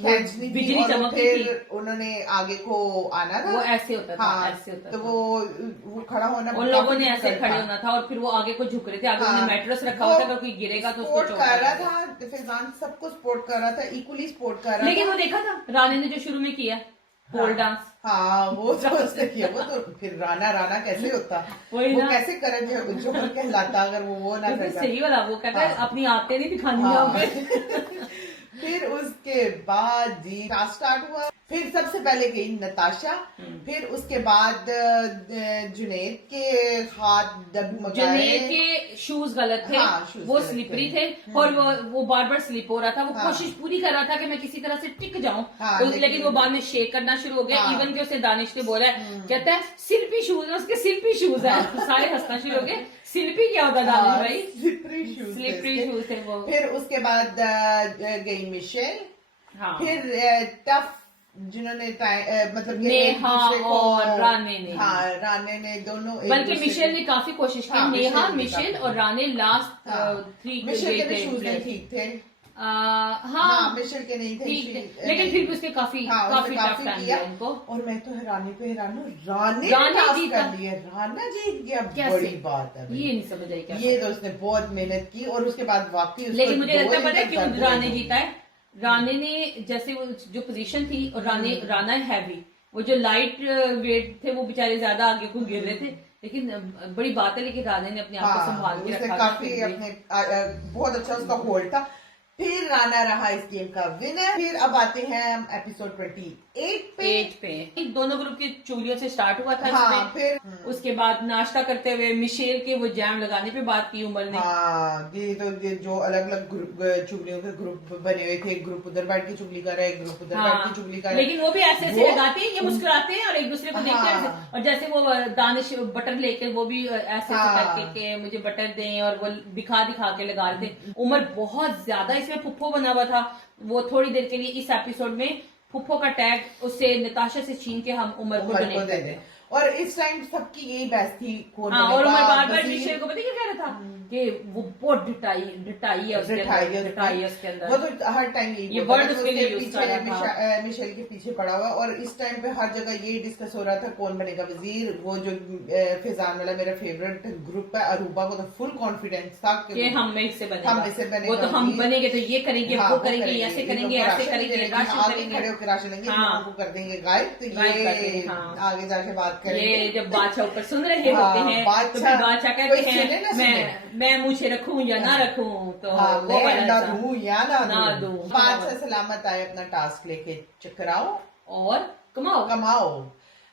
बिजली चमक रही थी, उन्होंने आगे को आना था, वो ऐसे होता था, ऐसे होता था। तो वो खड़ा होना, उन लोगों ने ऐसे खड़े होना था, और फिर वो आगे को झुक रहे थे, आगे उन्होंने मैट्रेस रखा हुआ था, अगर कोई गिरेगा तो उसको सपोर्ट कर रहा था। फैजान सबको सपोर्ट कर रहा था, इक्वली सपोर्ट कर रहा था। लेकिन वो देखा था रानी ने जो शुरू में किया पोल डांस, हाँ वो तो उसने किया। वो तो फिर राना कैसे होता, वो कैसे करे जो कहलाता अगर वो ना करता। सही वाला, वो कहता है अपनी आते नहीं दिखानी। फिर उसके बाद जी स्टार्ट हुआ। फिर सबसे पहले गई नताशा, फिर उसके बाद जुनैद के हाथ डगमगाए। जुनैद के शूज गलत थे, वो स्लिपरी थे, और वो बार बार स्लिप हो रहा था। वो कोशिश पूरी कर रहा था कि मैं किसी तरह से टिक जाऊं, लेकिन वो बाद में शेक करना शुरू हो गया। इवन के उसे दानिश ने बोला, कहता है सिल्पी शूज है, उसके सिल्पी शूज है। सारे हंसना शुरू हो गए। सिल्पी क्या होता दानिश भाई? स्लिपरी शूज थे वो। फिर उसके बाद गई मिशेल, फिर टफ जिन्होंने मतलब नेहा और राने ने, राने ने दोनों, बल्कि मिशेल ने काफी कोशिश की। नेहा, मिशेल और राने लास्ट 3 मिशेल के शूज नहीं ठीक थे। मिशेल के नहीं थे, लेकिन फिर भी उसके काफी टफ टाइम दिया उनको। और मैं तो हैरानी पे हैरान हूँ, राना जीत लिया, राना जीत गया। बड़ी बात है, ये नहीं समझ आई क्या। ये तो उसने बहुत मेहनत की, और उसके बाद वाकई, लेकिन मुझे लगता है पता है क्यों राने जीता है। राने ने जैसे वो जो पोजीशन थी, और राना हैवी, वो जो लाइट वेट थे वो बेचारे ज्यादा आगे को गिर रहे थे, लेकिन बड़ी बात है, लेकिन राने ने अपने आप को संभाल के रखा। काफी अपने बहुत अच्छा उसका होल्ड था। फिर राना रहा इस गेम का विनर। फिर अब आते हैं हम एपिसोड 28 पे दोनों ग्रुप की चुगलियों से स्टार्ट हुआ था। हाँ, फिर उसके बाद नाश्ता करते हुए मिशेल के वो जैम लगाने पे बात की उमर ने। हाँ, ये जो अलग अलग ग्रुप चुगलियों के ग्रुप बने हुए थे, एक ग्रुप उधर बैठ के चुगली कर रहा है, एक ग्रुप उधर बैठ के चुगली कर रहा है, लेकिन वो भी ऐसे ऐसे लगाते हैं, ये मुस्कुराते हैं और एक दूसरे को देखते हैं। और जैसे वो दानिश बटर लेके वो भी ऐसे करके के मुझे बटर दें और वो दिखा दिखा के लगा रहे थे। उमर बहुत ज्यादा इसमें फुफ्फो बना हुआ था। वो थोड़ी देर के लिए इस एपिसोड में फुफ्फो का टैग उससे नताशा से छीन के हम उमर को डोनेट कर दें। और इस टाइम सबकी यही बहस थी कौन हाँ, और उमर बार बार मिशेल को पता क्या कह रहा था कि वो बहुत डिटाई है उसके अंदर। वो तो हर टाइम ये वर्ड उसके लिए यूज कर रहा था। मिशेल के पीछे पड़ा हुआ। और इस टाइम पे हर जगह यही डिस्कस हो रहा था कौन बनेगा वजीर। वो जो फिजान वाला मेरा फेवरेट ग्रुप है अरूबा को तो फुल कॉन्फिडेंस था कि हम में से बनेगा, वो तो हम बनेंगे तो ये करेंगे, वो करेंगे, ऐसे करेंगे, ऐसे करेंगे, राशन करेंगे, खड़े होकर राशन लेंगे, वो कर देंगे गायब। तो ये आगे जाके बात करेंगे। ये जब बादशाह ऊपर सुन रहे होते हैं तो फिर बादशाह कहते हैं मैं मुझे रखूं या ना रखूं, तो वो वाला दूं या ना दूं। बादशाह सलामत आए अपना टास्क लेके चकराओ और कमाओ।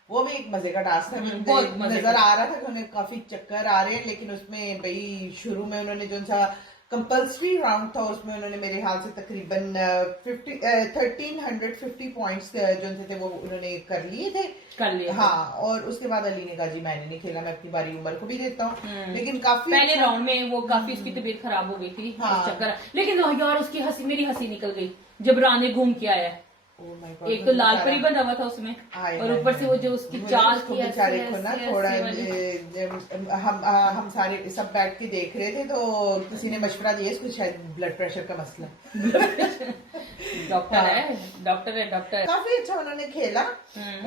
वो भी एक मजे का टास्क है। नजर आ रहा था कि उन्हें काफी चक्कर आ रहे हैं, लेकिन उसमें भाई शुरू में उन्होंने जो सा कंपल्सरी राउंड था उसमें उन्होंने मेरे ख्याल से तकरीबन 1350 पॉइंट्स जो थे वो उन्होंने कर लिए। हाँ, और उसके बाद अली ने कहा जी मैंने नहीं खेला, मैं अपनी बारी उमर को भी देता हूँ। लेकिन काफी पहले राउंड में वो काफी उसकी तबीयत खराब हो गई थी चक्कर। लेकिन यार उसकी मेरी हंसी निकल गई जब रानी घूम के आया। एक तो लाल परी बना हुआ था उसमें और ऊपर से वो जो उसकी चाल थी बेचारे को ना थोड़ा हम सारे सब बैठ के देख रहे थे तो किसी ने मशवरा दिया इसको शायद ब्लड प्रेशर का मसला। डॉक्टर है। काफी अच्छा उन्होंने खेला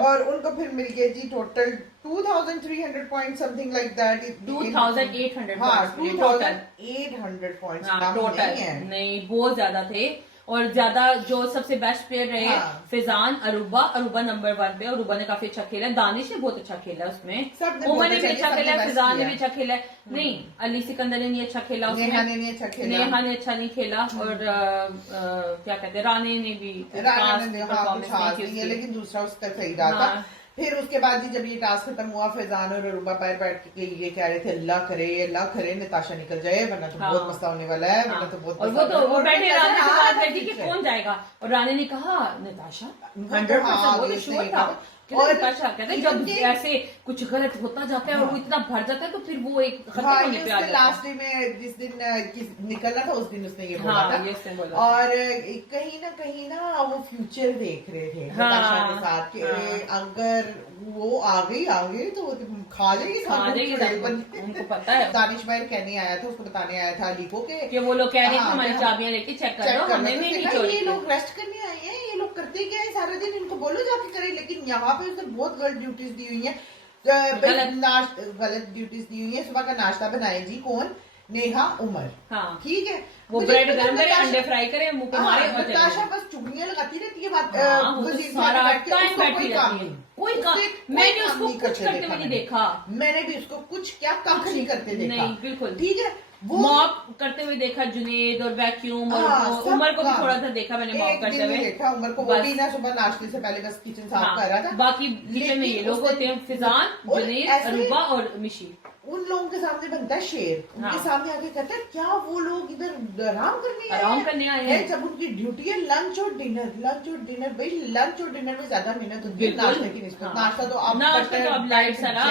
और उनको फिर मिल गए जी total 2300 point something like that. 2800 points total नहीं, बहुत ज्यादा थे। और ज्यादा जो सबसे बेस्ट प्लेयर रहे फिजान, अरूबा नंबर 1 पे। अरूबा ने काफी अच्छा खेला, दानिश ने बहुत अच्छा खेला उसमें, उमर ने भी अच्छा खेला, फिजान ने भी अच्छा खेला। नहीं, अली सिकंदर ने नहीं अच्छा खेला उसमें, नेहा ने अच्छा नहीं खेला और क्या कहते हैं राणे ने भी लेकिन दूसरा उसका सही रहा था। फिर उसके बाद जी जब ये टास्क खत्म हुआ फिजान और अरूबा पैर बैठ के ये कह रहे थे अल्लाह करे नताशा निकल जाए वरना तो बहुत मसला होने वाला है, वरना तो बहुत। और वो बैठे रानी से बात बैठी कि कौन जाएगा और रानी ने कहा नताशा 100% वो तो श्योर था। और नताशा कहते हैं जब ऐसे कुछ गलत होता जाता है और वो इतना भर जाता है तो फिर वो एक खत्म होने पे आ जाता है। लास्ट डे में जिस दिन निकलना था उस दिन उसने ये बोला था। और कहीं ना वो फ्यूचर देख रहे थे नताशा के साथ कि अगर वो आ गई तो खा जाएगी। उनको पता है। दानिश भाई कहने आया था, उसको बताने आया था अली को कि वो लोग कह रहे थे हमारी चाबियां लेके चेक कर लो, हमने भी नहीं छोड़ी। ये लोग रेस्ट करने आए हैं, ये लोग करते क्या है सारा दिन, इनको बोलो जाके करें। लेकिन यहाँ पे उसने बहुत गलत ड्यूटीज दी हुई है, गलत ड्यूटीज दी हुई है। सुबह का नाश्ता बनाए जी कौन, नेहा उमर। हाँ, ठीक है, वो ब्रेड गरम करे, अंडे फ्राई करे, मुंह पे मारे। नताशा बस चुगलियां लगाती रहती है, बात सारा टाइम बैठी रहती है। कोई काम मैंने उसको कुछ करते हुए नहीं देखा। मैंने भी उसको कुछ क्या कख नहीं करते देखा। नहीं, बिल्कुल ठीक है। वो मॉप करते हुए देखा जुनेद और वैक्यूम और उमर को भी थोड़ा सा देखा मैंने मॉप करते हुए देखा। उमर को वो भी ना सुबह नाश्ते से पहले बस किचन साफ कर रहा था। बाकी किचन में ये लोग होते हैं फिजान, जुनेद, अरूबा और मिशी। उन लोगों के सामने बनता है शेर, उनके सामने आके कहता है क्या वो लोग इधर आराम करने आए हैं जब उनकी ड्यूटी है लंच और डिनर। भाई लंच और डिनर में ज्यादा मेहनत होती है नाश्ते की निस्बत। नाश्ता तो आप लाइट सारा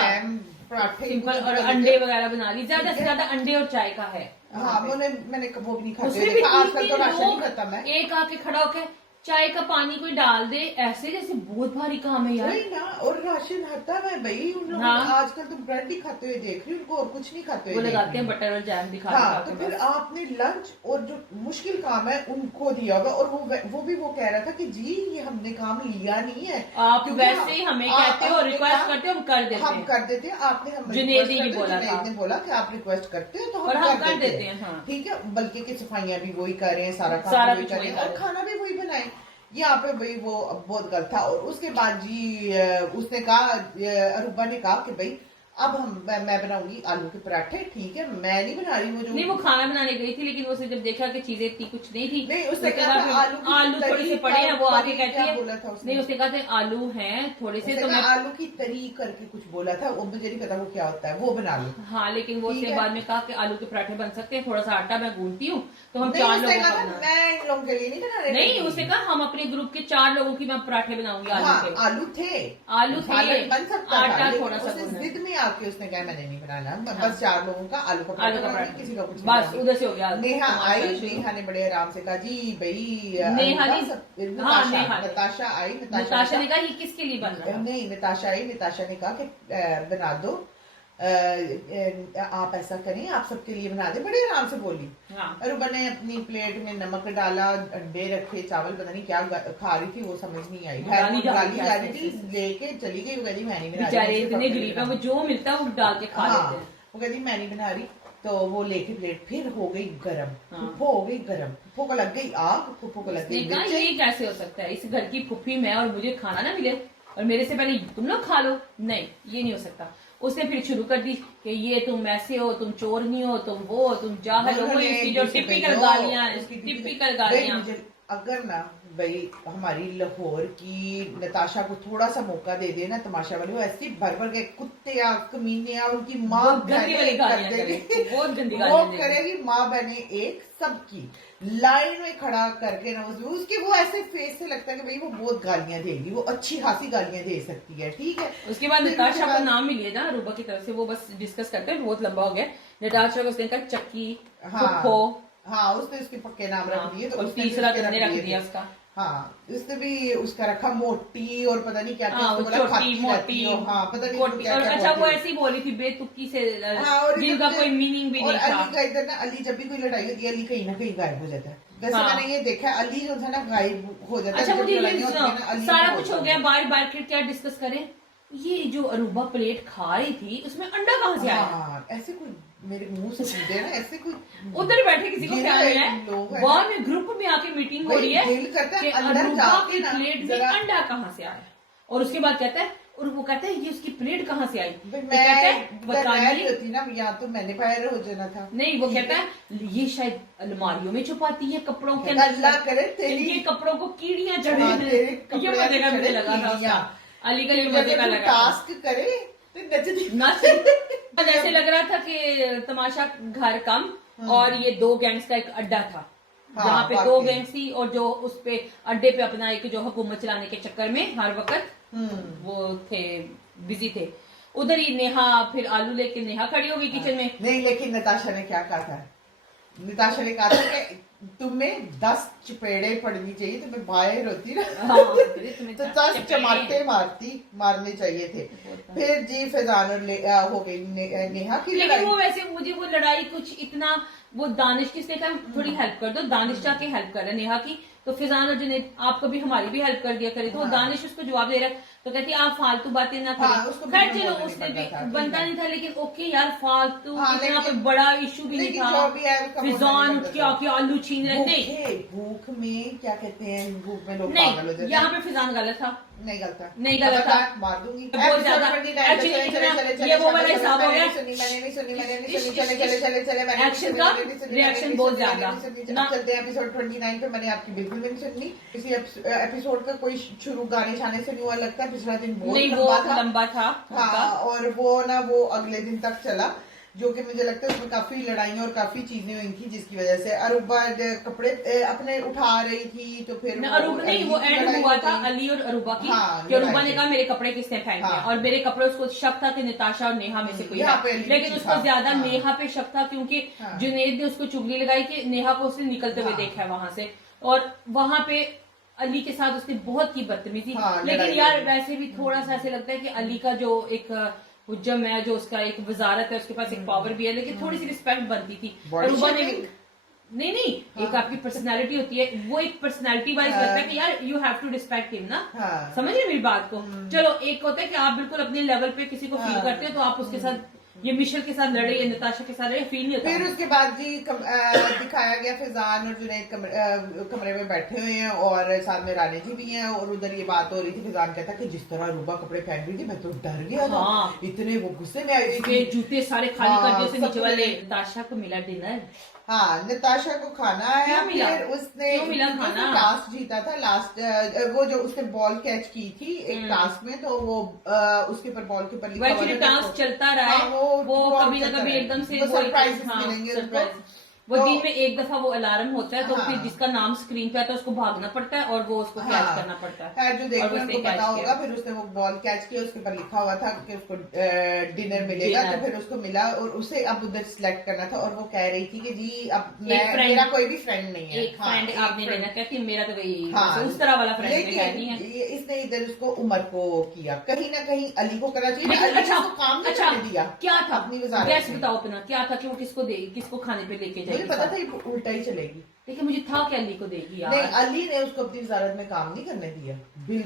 सिंपल और अंडे वगैरह बना ली, ज्यादा से ज्यादा अंडे और चाय का है। हाँ, मैंने वो भी नहीं खाते, आजकल तो राशन नहीं खत्म है। एक आके खड़ा होके चाय का पानी कोई डाल दे, ऐसे जैसे बहुत भारी काम है यार। वही ना, और राशन हटा है भाई उन लोगों। आजकल तो ब्रेड ही खाते हुए देख रही हूँ उनको, और कुछ नहीं खाते हुए। वो लगाते हैं बटर और जैम दिखा। तो फिर आपने लंच और जो मुश्किल काम है उनको दिया होगा, और वो भी वो कह रहा था कि जी ये हमने काम लिया नहीं है, आप वैसे ही हमें कहते हो, रिक्वेस्ट करते हो, हम कर देते हैं। आपने जुनेद ने बोला कि आप रिक्वेस्ट करते हो तो हम कर देते हैं। ठीक है, बल्कि की सफाइयाँ भी वही कर रहे हैं, सारा काम भी कर रहे हैं और खाना भी वही बनाए। यहाँ पे भाई वो बहुत गलत था। और उसके बाद जी उसने कहा, अरूबा ने कहा कि भाई अब मैं बनाऊंगी आलू के पराठे, ठीक है, मैं नहीं बना रही वो जो नहीं, वो खाना बनाने गई थी, लेकिन उसने जब देखा कि चीजें इतनी कुछ नहीं थी, नहीं उसने कहा आलू थोड़े से पड़े हैं, वो आके कहती है नहीं, उसने कहा था आलू हैं थोड़े से, तो मैं आलू की तरी करके कुछ बोला था, वो मुझे नहीं पता वो क्या होता है, वो बना लो। हाँ, लेकिन वो उसने बाद में कहा कि आलू के पराठे बन सकते हैं, थोड़ा सा आटा मैं गूंथती हूँ, तो हम 4 लोगों का मैं इन लोगों के लिए नहीं बना रही। नहीं, उसने कहा हम अपने ग्रुप के 4 लोगों की मैं पराठे बनाऊंगी आलू के। आलू थे बन सकता आटा थोड़ा सा जिद में आके उसने कहा मैंने नहीं बनाना, बस 4 लोगों का आलू का पराठा, किसी का कुछ बस उधर से हो गया। नेहा आई, नेहा ने बड़े आराम से कहा जी भाई, नताशा आई, नताशा ने कहा ये किसके लिए बन रहा है? नहीं, नताशा आई, नताशा ने कहा कि बना दो, आप ऐसा करें, आप सबके लिए बना दे, बड़े आराम से बोली। अरुबा ने अपनी प्लेट में नमक डाला, अंडे रखे, चावल पता नहीं क्या खा रही थी, वो समझ नहीं आई, गाली जा रही थी, लेके चली गई, वो कहती मैं नहीं बना रही, इतने गरीब है, वो जो मिलता है वो डाल के खा लेते हैं, वो कहती मैं नहीं बना रही, तो वो लेके प्लेट फिर हो गई गरम, फुफ्फो हो गई गरम, फुफ्फो को लग गई आग, फुफ्फो को लग गई मिर्च। ये कैसे हो सकता है, इस घर की फुफ्फी मैं और मुझे खाना ना मिले और मेरे से पहले तुम लोग खा लो? नहीं, ये नहीं हो सकता। उसने फिर शुरू कर दी कि ये तुम ऐसे हो, तुम चोर नहीं हो, तुम वो, तुम जाहिल हो, इसकी जो टिपिकल गालियां, टिपिकल गालियां। अगर ना भाई हमारी लाहौर की नताशा को थोड़ा सा मौका दे देना तमाशा वाले, वो ऐसी भर भर के कुत्ते या कमीने या उनकी माँ बहुत गंदी वो करेगी, माँ बहने एक सबकी लाइन में खड़ा करके ना, उसके वो ऐसे फेस से लगता है कि भाई वो बहुत गालियां देगी, वो अच्छी खासी गालियां दे सकती है, ठीक है। उसके बाद नताशा को नाम मिली है ना रूबा की तरफ से, वो बस डिस्कस करते हैं, बहुत लंबा हो गया। नताशा को उसने कहा चक्की, उसने उसके पक्के नाम रख दिए, तो तीसरा रख दिया उसका। उसने भी उसका रखा मोटी और पता नहीं क्या क्या मोटी, पता नहीं क्या, अच्छा वो ऐसी बोली थी बेतुकी से, जिनका कोई मीनिंग भी नहीं था। अली का इधर ना, अली जब भी कोई लड़ाई होती है अली कहीं ना कहीं गायब हो जाता है, वैसे मैंने ये देखा है, अली जो था ना गायब हो जाता है। अच्छा मुझे सारा कुछ हो गया, बाहर फिर क्या डिस्कस करें, ये जो अरूबा प्लेट खा रही थी उसमें अंडा कहाँ से आया? ऐसे कोई मेरे मुंह से पूछे ना, ऐसे कोई उधर बैठे किसी को ख्याल नहीं है, बाद में ग्रुप में आके मीटिंग हो रही है कि अरूबा की प्लेट में अंडा कहाँ से आया, और उसके बाद कहता है, और वो कहता है ये उसकी प्लेट कहाँ से आई, बताइए ना, या तो मैंने फायर हो जाना था। नहीं, वो कहता है ये शायद अलमारियों में छुपाती है कपड़ों के अंदर, अल्लाह करे तेरी ये कपड़ों को कीड़ियां चढ़े, ये मजे का मुझे लगा था, अली का ये मजे का लगा, टास्क करे जैसे लग रहा था कि तमाशा घर कम और ये 2 गैंग्स का एक अड्डा था, जहाँ पे 2 गैंग्स थी, और जो उस पे अड्डे पे अपना एक जो हुकूमत चलाने के चक्कर में हर वक्त वो थे, बिजी थे। उधर ही नेहा फिर आलू लेके नेहा खड़ी हो गई किचन में। नहीं, लेकिन नताशा ने क्या कहा था, नताशा ने कहा था कि तुम्हें 10 चपेड़े पड़नी चाहिए, तुम्हें बाहर होती ना, तो 10 चमाटे मारने चाहिए थे। फिर जी फैजान हो गई नेहा की, लेकिन वो वैसे मुझे वो लड़ाई कुछ इतना, वो दानिश किसने कहा थोड़ी हेल्प कर दो, दानिश जाके हेल्प कर रहा है नेहा की, तो फिजान और जुनैद आप कभी हमारी भी हेल्प कर दिया करे, तो दानिश उसको जवाब दे रहा है, तो कहती है आप फालतू बातें ना करें। खैर चलो, उसने भी बनता नहीं था, लेकिन ओके यार, फालतू इतना कोई बड़ा इशू भी नहीं था। फिजान उठ के आके आलू छीन रहे थे, भूख में क्या कहते हैं, भूख में लोग पागल हो जाते हैं। यहाँ पे फिजान गलत था, नहीं गलत था, मार दूंगी बहुत ज्यादा। ये वो वाला हिसाब हो गया, एक्शन का रिएक्शन बहुत ज्यादा। चलते हैं एपिसोड 29 पे, मैंने आपकी बिल्कुल नहीं सुननी, किसी एपिसोड का कोई शुरू गाने शाने से नहीं हुआ, लगता है पिछला दिन बहुत लंबा था। हाँ, और वो अगले दिन तक चला, जो कि मुझे लगता है उसमें काफी लड़ाइयाँ और काफी चीजें हुई थी, जिसकी वजह से अरूबा कपड़े अपने उठा रही थी, तो फिर वो एंड हुआ था अली और अरूबा की, कि अरूबा ने कहा मेरे कपड़े किसने फेंके, और मेरे कपड़े, उसको शक था कि नताशा और नेहा में से कोई है, लेकिन उसको ज्यादा नेहा पे शक था, क्योंकि जुनैद ने उसको चुगली लगाई कि नेहा को उसने निकलते हुए देखा है वहां से, और वहां पे अली के साथ उसने बहुत की बदतमीजी। लेकिन यार वैसे भी थोड़ा सा ऐसे लगता है कि अली का जो एक हुज्जम है, जो उसका एक वजारत है, उसके पास एक पावर भी है, लेकिन थोड़ी सी रिस्पेक्ट बनती थी। अरूबा ने नहीं, एक आपकी पर्सनालिटी होती है, वो एक पर्सनालिटी वाइज लगता है कि यार you have to respect him ना, समझ रहे मेरी बात को। चलो, एक होता है कि आप बिल्कुल अपने लेवल पे किसी को फील करते हो, तो आप उसके साथ ये मिशेल के साथ लड़े या नताशा के साथ लड़े, फील नहीं होता। फिर उसके बाद जी दिखाया गया फिजान और जुनैद कमरे में बैठे हुए हैं और साथ में रानी जी भी हैं और उधर ये बात हो रही थी। फिजान कहता कि जिस तरह रूबा कपड़े पहन रही थी मैं तो डर गया था। हाँ। इतने वो गुस्से में आई थी, जूते सारे खाली कर दिए नीचे वाले। नताशा को मिला डिनर। हाँ, नताशा को खाना आया। फिर उसने टास्क जीता था लास्ट, वो जो उसने बॉल कैच की थी एक टास्क में, तो वो उसके ऊपर बॉल के ऊपर लिखा हुआ था टास्क चलता रहा है। वो कभी ना कभी एकदम से सरप्राइज मिलेंगे उसको। वो दिन में एक दफा वो अलार्म होता है, तो फिर जिसका नाम स्क्रीन पे आता है उसको भागना पड़ता है और वो उसको कैच करना पड़ता है। जो देखने को पता होगा। फिर उसने वो बॉल कैच किया, उसके ऊपर लिखा हुआ था कि उसको डिनर मिलेगा, तो फिर उसको मिला और उसे अब उधर सिलेक्ट करना था। और वो कह रही थी कि जी अब मेरा कोई भी फ्रेंड नहीं है। एक फ्रेंड आपने लेना क्या कि मेरा तो वही उस तरह वाला फ्रेंड नहीं है। इसने इधर उसको उमर को किया, कहीं ना कहीं अली को करना चाहिए। अली को काम नहीं दिया। क्या था अपनी वजारत में, बताओ अपना क्या था कि वो किसको खाने पे लेके जाए। मुझे पता था ये उल्टा ही चलेगी, लेकिन मुझे था कि अली को देगी यार। नहीं, अली ने उसको अपनी वजारत में काम नहीं करने दिया।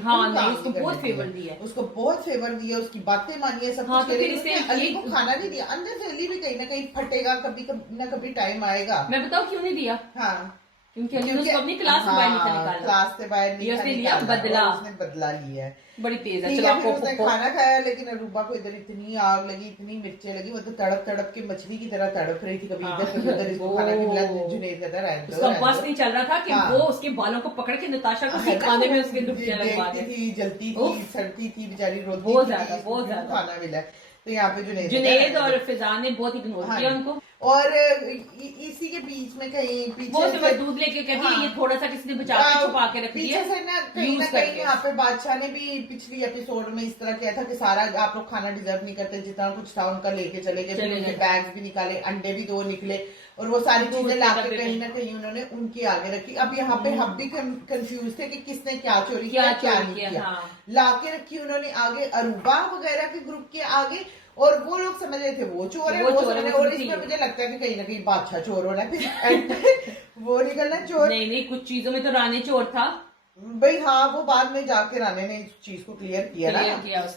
हाँ, नहीं, उसको बहुत फेवर दिया, उसको बहुत फेवर दिया, उसकी बातें मानी है, सब कुछ। तो फिर अली को खाना नहीं दिया। अंदर से अली भी कहीं ना कहीं फटेगा, कभी ना कभी टाइम आएगा। मैं बताऊँ क्यों नहीं दिया? हाँ, क्योंकि अली ने उसको अपनी क्लास से बाहर निकाला। क्लास से बाहर निकाला, बदला, उसने बदला लिया है। बड़ी तेज है। चलो उसने खाना खाया, लेकिन अरूबा को इधर इतनी आग लगी, इतनी मिर्चें लगी, वो तो तड़प तड़प के मछली की तरह तड़प रही थी। कभी इधर कभी उधर इसको खाना खिला। जुनैद कहता है उसका बस नहीं चल रहा था कि वो उसके बालों को पकड़ के नताशा को सिखाने में उसके डुबकियां लगवाती थी, जलती थी, सड़ती थी, बेचारी रोती बहुत ज्यादा खाना मिला। तो यहाँ पे जुनैद और फिजान ने बहुत इग्नोर किया उनको। और इसी के बीच में कहीं पीछे से दूध लेके कहती है ये थोड़ा सा किसी ने बचा के छुपा के रख दिया। पीछे से ना कहीं यहाँ पे बादशाह ने भी पिछली एपिसोड में इस तरह किया था कि सारा आप लोग खाना डिजर्व नहीं करते, जितना कुछ था उनका लेके चले गए। उनके बैग्स भी निकाले, अंडे भी 2 निकले और वो सारी चीजें लाके कहीं ना कहीं उन्होंने उनके आगे रखी। अब यहाँ पे हम भी कंफ्यूज थे कि किसने क्या चोरी किया, क्या नहीं किया। लाके रखी उन्होंने आगे अरूबा वगैरह के ग्रुप के आगे, और वो लोग समझ रहे थे वो चोर है, और इसमें मुझे लगता है कि कहीं ना कहीं बादशाह चोर होना है, फिर वो निकलना चोर। नहीं, कुछ चीजों में तो रानी चोर था भाई। हाँ, वो बाद में जाके रानी ने इस चीज को क्लियर किया ना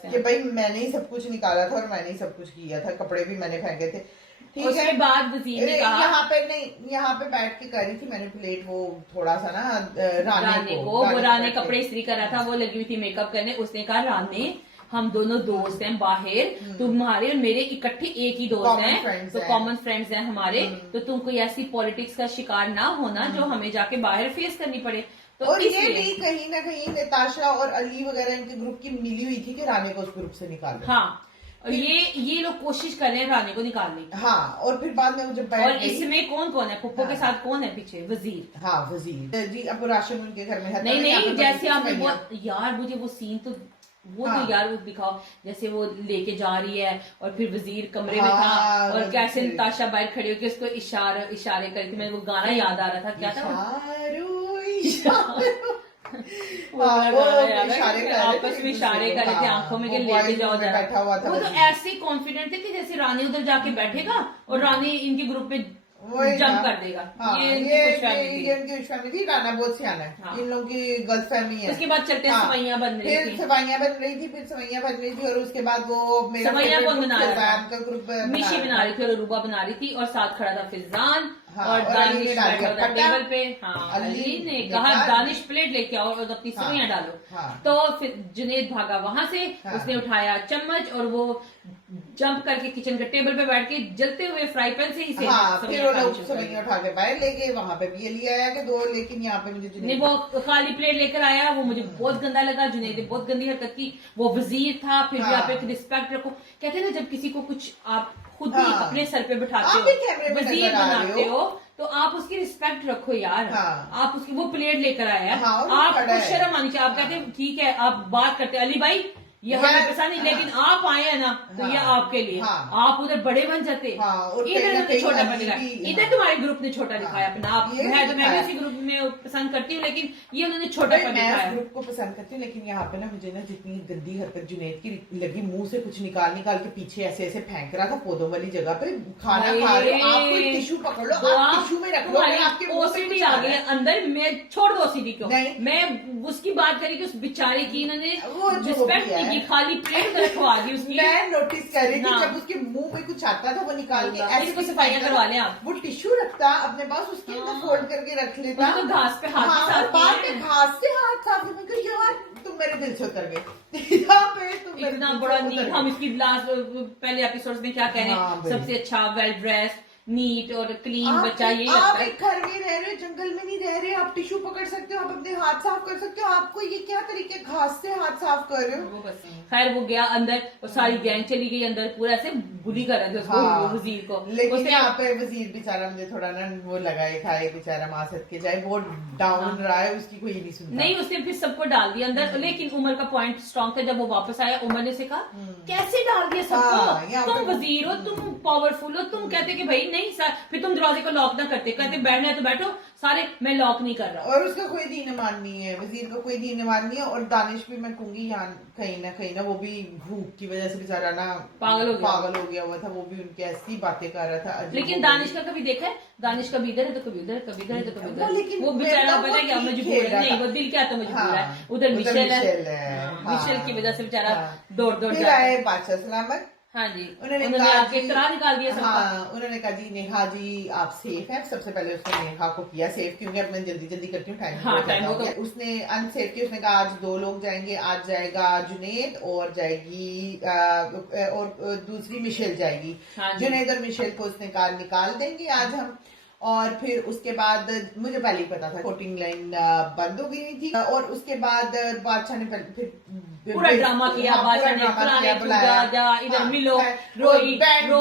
कि भाई मैंने ही सब कुछ निकाला था और मैंने ही सब कुछ किया था, कपड़े भी मैंने फेंके थे। ठीक है। उसके बाद वजीर ने कहा, यहाँ पे बैठ के करी थी मैंने प्लेट वो थोड़ा सा ना रानी को वो रानी कपड़े इस्त्री कर रहा था, वो लगी हुई थी मेकअप करने। उसने कहा रानी हम दोनों दोस्त हैं बाहर, तुम्हारे और मेरे इकट्ठे एक ही दोस्त हैं, तो कॉमन फ्रेंड्स हैं हमारे, तो तुम कोई ऐसी पॉलिटिक्स का शिकार ना होना जो हमें जाके बाहर फेस करनी पड़े। तो और ये भी कहीं ना कहीं नताशा और अली वगैरह इनके ग्रुप की मिली हुई थी कि रानी को उस ग्रुप से निकाल। हाँ, और ये लोग कोशिश कर रहे हैं रानी को निकालने की। हाँ, और फिर बाद में जब और इसमें कौन है पुप्पो के साथ कौन है पीछे? वजीर। हाँ, वजीर जी। अब राशन उनके घर में है। नहीं, जैसे आपने बहुत यार मुझे वो सीन तो वो तो यार वो दिखाओ, जैसे वो लेके जा रही है और फिर वजीर कमरे में था और कैसे नताशा बाहर खड़ी होकर उसको इशारे करके, मैं वो गाना याद आ रहा था, क्या था आपस में इशारे कर रहे थे आंखों में, लेके जाओ जरा। वो तो ऐसे कॉन्फिडेंट थे कि जैसे रानी उधर जाके बैठेगा और रानी इनके ग्रुप में जंप कर देगा। ये इनकी फैमिली थी। राना बहुत सियाना है। इन लोगों की गलत फहमी है। उसके बाद चलते सवैया बन रही थी, फिर सवैया बन रही थी और उसके बाद वो सवैया कौन बना रहा था? ग्रुप मिशी बना रही थी और अरूबा बना रही थी और साथ खड़ा था फिजान और दानिश बैठा था टेबल पे। हाँ, अली ने कहा दानिश प्लेट लेके आओ और अपनी सवैया डालो। तो फिर जुनैद भागा वहां से, उसने उठाया चम्मच और वो जंप करके किचन के टेबल पे बैठ के जलते हुए फ्राई पैन से ही से फिर वो लोग सवैया उठा के बाहर ले गए। वहां पे भी ये लिया आया कि 2, लेकिन यहाँ पे मुझे नहीं, वो खाली प्लेट लेकर आया, वो मुझे बहुत गंदा लगा। जुनैद ने बहुत गंदी हरकत की। वो वजीर था, फिर भी आप एक रिस्पेक्ट रखो। कहते हैं ना जब किसी को कुछ आप खुद ही अपने सर पे बिठाते हो, वजीर बनाते हो, तो आप उसकी रिस्पेक्ट रखो यार। आप उसकी वो प्लेट लेकर आया, आपको शर्म आनी चाहिए। आप कहते हैं ठीक है आप बात करते अली भाई ये हमें पसंद नहीं, लेकिन आप आए हैं ना तो ये आपके लिए। आप उधर बड़े बन जाते, इधर तो छोटा बन गया। इधर तुम्हारे ग्रुप ने छोटा दिखाया अपना आप है, तो मैं भी उसी ग्रुप में पसंद करती हूँ, लेकिन ये उन्होंने छोटा दिखाया। ग्रुप को पसंद करती हूँ, लेकिन यहाँ पे ना मुझे ना जितनी गंदी हरकत जुनैद की लगी, मुंह से कुछ निकाल के पीछे ऐसे फेंक रहा था पौधों वाली जगह पे। खाना खा रहे हो आप, कोई टिश्यू पकड़ लो, आप टिश्यू में रख लो, आपके ओसीडी आ गई अंदर, मैं छोड़ दो ओसीडी को, मैं उसकी बात करी कि उस बेचारे की इन्होंने रिस्पेक्ट नहीं की, खाली प्लेट में रखवा दी उसकी। मैं नोटिस कर रही थी जब उसके मुंह में कुछ आता था वो निकाल के ऐसे सफाइयां करवा ले आप, वो टिश्यू रखता अपने पास, उसके अंदर फोल्ड करके रख लेता, तो घास पे हाथ बाद में घास से हाथ साफ, यार तुम मेरे दिल से उतर गए यहाँ पे, इतना बड़ा नीट। हम इसकी लास्ट पहले एपिसोड में क्या कह रहे हैं, सबसे अच्छा वेल ड्रेस्ड, नीट और क्लीन बच्चा, यही लगता है। आप एक घर में रह रहे हो, जंगल में नहीं रह रहे, आप टिश्यू पकड़ सकते हो, आप अपने हाथ साफ कर सकते हो, आपको ये क्या तरीके घास से हाथ साफ कर रहे हो। खैर वो गया अंदर और सारी गैंग चली गई अंदर, पूरा ऐसे बुली कर रहे थे उसको, वजीर को। लेकिन यहाँ पे वजीर बेचारा मुझे थोड़ा ना वो लगाए खाए बेचारा, माँ सद के जाए, वो डाउन रहा है, उसकी कोई नहीं सुनता। नहीं, उसने फिर सबको डाल दिया अंदर, लेकिन उमर का पॉइंट स्ट्रॉन्ग था। जब वो वापस आया उमर ने से कहा कैसे डाल दिया सबको, तुम वजीर हो, तुम पावरफुल हो, तुम कहते कि भाई नहीं सर, फिर तुम दरवाजे को लॉक ना करते, कहते बैठना है तो बैठो सारे, मैं लॉक नहीं कर रहा। और उसका कोई दीन ईमान नहीं है, वजीर का कोई दीन ईमान नहीं है। और दानिश भी मैं कहूंगी यहाँ कहीं ना वो भी भूख की वजह से बेचारा ना पागल हो गया हुआ था, वो भी उनकी ऐसी बातें कर रहा था। लेकिन दानिश का कभी देखा है, दानिश कभी इधर है तो कभी उधर, कभी इधर है तो कभी उधर, वो बेचारा पता है क्या मजबूर है, नहीं वो दिल क्या तो मजबूर है, उधर मिशेल है, मिशेल की वजह से बेचारा दौड़ जाए। बादशाह सलामत, हाँ जी, उन्होंने आगे इतरा निकाल दिया सबका। हाँ, उन्होंने कहा जी नेहा जी आप सेफ हैं। सबसे पहले उसने नेहा को किया सेफ, क्योंकि अब मैं जल्दी जल्दी करती हूँ, टाइम हो गया। उसने अनसेफ किया, उसने कहा आज 2 लोग जाएंगे, आज जाएगा जुनैद और जाएगी और दूसरी मिशेल जाएगी। जुनैद और मिशेल को उसने कहा निकाल देंगे आज हम। और फिर उसके बाद मुझे पहले ही पता था कोटिंग लाइन बंद हो गई थी। और उसके बाद बादशाह ने फिर पूरा ड्रामा किया, बादशाह ने बुलाया, इधर मिलो, रोई रो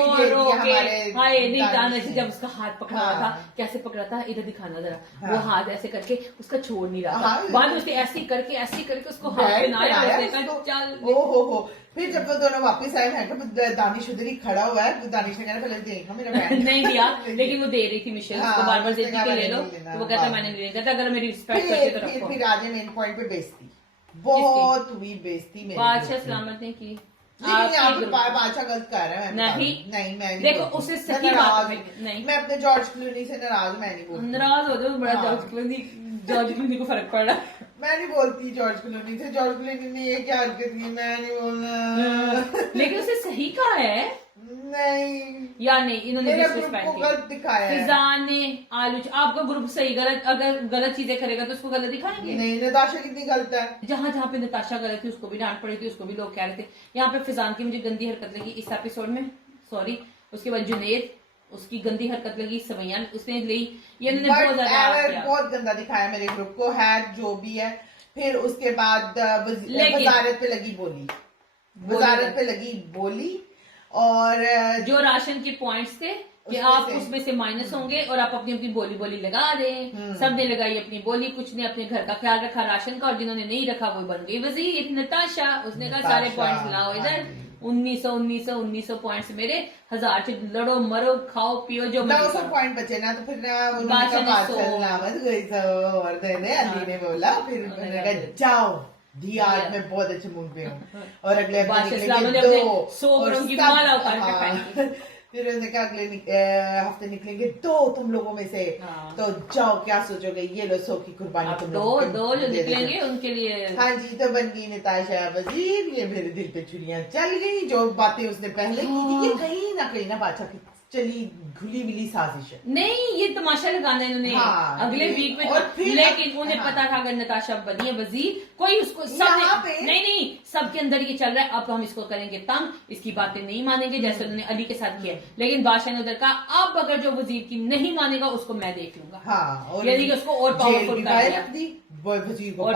के हाय नहीं जाना। जब उसका हाथ पकड़ा हुआ था, कैसे पकड़ा था इधर दिखाना जरा, वो हाथ ऐसे करके उसका छोड़ नहीं रहा था, बाद उसने ऐसे करके उसको हाथ पहनाया, चल ओ फिर जब वो दोनों वापस आए, मैं दानिश उधर ही खड़ा हुआ है, दानिश ने कहा पहले देखा मेरा बैंड नहीं दिया, लेकिन वो दे रही थी मिशेल उसको बार-बार देती कि ले लो, तो वो कहता मैंने नहीं लेना, अगर मेरी रिस्पेक्ट करते तो रखो। फिर आज मेन पॉइंट पे बेइज्जती, बहुत हुई बेइज्जती मेरी। बादशाह सलामत ने की, बादशाह गलत कर रहा है। नहीं मैं देखो उसे सही बात नहीं, मैं अपने जॉर्ज क्लूनी से नाराज, मैं नहीं बोलती। नाराज हो जाओ, बड़ा जॉर्ज क्लूनी को फर्क पड़ रहा है। मैं नहीं बोलती जॉर्ज क्लूनी से, जॉर्ज क्लूनी ने ये क्या हरकत की, मैं नहीं बोलना। लेकिन उसे सही कहा है नहीं या नहीं, इन्होंने गलत दिखाया है। फिजान ने आलू, आपका ग्रुप सही गलत, अगर गलत चीजें करेगा तो उसको गलत दिखाएंगे। नहीं, नताशा कितनी गलत है। जहाँ पे नताशा गलत थी उसको भी डांट पड़ी थी, उसको भी लोग कह रहे थे। यहाँ पे फिजान की मुझे गंदी हरकत लगी इस एपिसोड में, सॉरी। उसके बाद जुनैद, उसकी गंदी हरकत लगी, सवैया उसने ली, ये बहुत गंदा दिखाया मेरे ग्रुप को, है जो भी है। फिर उसके बाद वजारत पे लगी बोली, वजारत पे लगी बोली, और जो राशन के पॉइंट्स थे कि आप उसमें से माइनस होंगे और आप अपनी अपनी बोली लगा दें। सबने लगाई अपनी बोली, कुछ ने अपने घर का ख्याल रखा राशन का, और जिन्होंने नहीं रखा वो बन गई वजीर नताशा। उसने कहा सारे पॉइंट्स लाओ इधर, 1900 पॉइंट्स मेरे, 1000 से लड़ो मरो खाओ पियो जो 900 पॉइंट बचे ना, तो फिर अली ने बोला, फिर जाओ दी आज मैं बहुत अच्छे मूड पे हूँ, और अगले फिर उसने कहा अगले हफ्ते निकलेंगे 2 तुम लोगों में से, तो जाओ क्या सोचोगे, ये लो 100 की कुर्बानी तुम दो जो निकलेंगे उनके लिए। हाँ जी, तो बन गई नताशा वजीर। ये मेरे दिल पे छुरियां चल गई, जो बातें उसने पहले की थी, ये कहीं ना बादशाह की चली घुली मिली साजिश है। नहीं, ये तमाशा लगाना इन्होंने अगले वीक में, लेकिन उन्हें पता था अगर नताशा बनी है वजीर, कोई उसको नहीं सबके अंदर ये चल रहा है, अब हम इसको करेंगे तंग, इसकी बातें नहीं मानेंगे, जैसे उन्होंने अली के साथ किया। लेकिन बादशाह ने उधर कहा अब अगर जो वजीर की नहीं मानेगा उसको मैं देख लूंगा, यानी कि उसको और पावरफुल कर दिया, और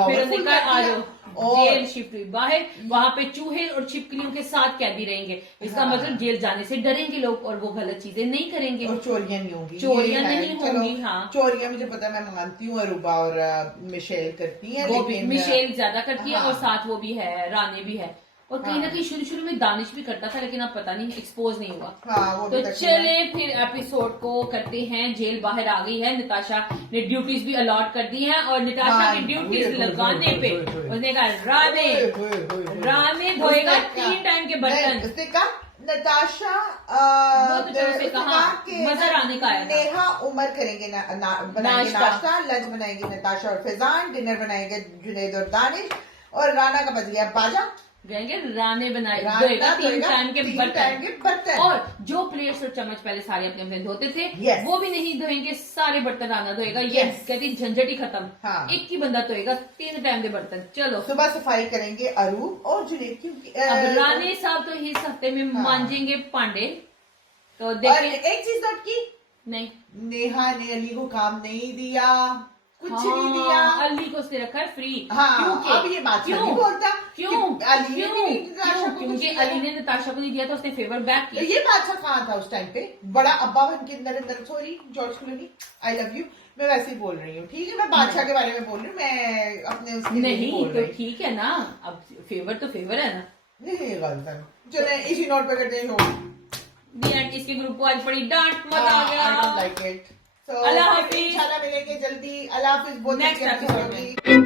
फिर उन्होंने कहा आ जाओ जेल शिफ्ट हुई बाहर, वहां पे चूहे और छिपकलियों के साथ कैदी रहेंगे। इसका मतलब जेल जाने से डरेंगे लोग और वो गलत चीजें नहीं करेंगे, और चोरियां नहीं होंगी, नहीं होंगी। हाँ, चोरियां मुझे पता, मैं मानती हूँ अरूबा और मिशेल करती है, वो भी मिशेल ज्यादा करती है, और साथ वो भी है रानी भी है, और कहीं ना कहीं शुरू में दानिश भी करता था, लेकिन अब पता नहीं एक्सपोज नहीं हुआ। तो चले फिर एपिसोड को करते हैं। जेल बाहर आ गई है, नताशा ने ड्यूटीज भी अलॉट कर दी हैं, और नताशा की ड्यूटीज लगाने पे उसने कहा रामे धोएगा 3 टाइम के बर्तन। नताशा वो तो चलो से कहा, मजर आने का है ना। नेहा उमर करेंगे बनाएंगे नाश्ता, लंच बनाएंगे नताशा और फैजान, डिनर बनाएंगे जुनैद और दानिश, और राना का बज गया बाजा, गएंगे राने बनाएगा 3 टाइम के बर्तन। और जो प्लेट्स और चम्मच पहले सारे अपने अपने धोते थे, वो भी नहीं धोएंगे, सारे बर्तन राना धोएगा। कहती झंझट ही खत्म। हाँ। एक ही बंदा धोएगा 3 टाइम के बर्तन। चलो सुबह सफाई करेंगे अरूब और जुनैद, क्योंकि अब राने साहब तो इस हफ्ते में मांजेंगे पांडे। तो और देखिए एक चीज नोट की, नहीं, नेहा ने अली को काम नहीं दिया, कुछ नहीं दिया, अली को उसने रखा है फ्री। हाँ, अब ये बात नहीं बोलता क्यों? अली ने क्योंकि अली ने नताशा को नहीं दिया था, उसने फेवर बैक किया। ये बादशाह कहाँ था उस टाइम पे? बड़ा अब्बा बन के Narendra, sorry George Clooney, I love you, मैं वैसे ही बोल रही हूँ, ठीक है? मैं बादशाह के बारे में बोल रही हूँ, मैं अपने उसके नहीं तो ठीक है ना, अब फेवर तो फेवर है ना। नहीं गलत है। चले इसी नोट पे करते हैं। इसके ग्रुप को आज बड़ी डांट मत आ गया। I don't like it. So, अल्लाह हाफिज। इंशाल्लाह मिलेंगे जल्दी। अल्लाह हाफिज। बहुत नेक्स्ट अच्छी एपिसोड होगी।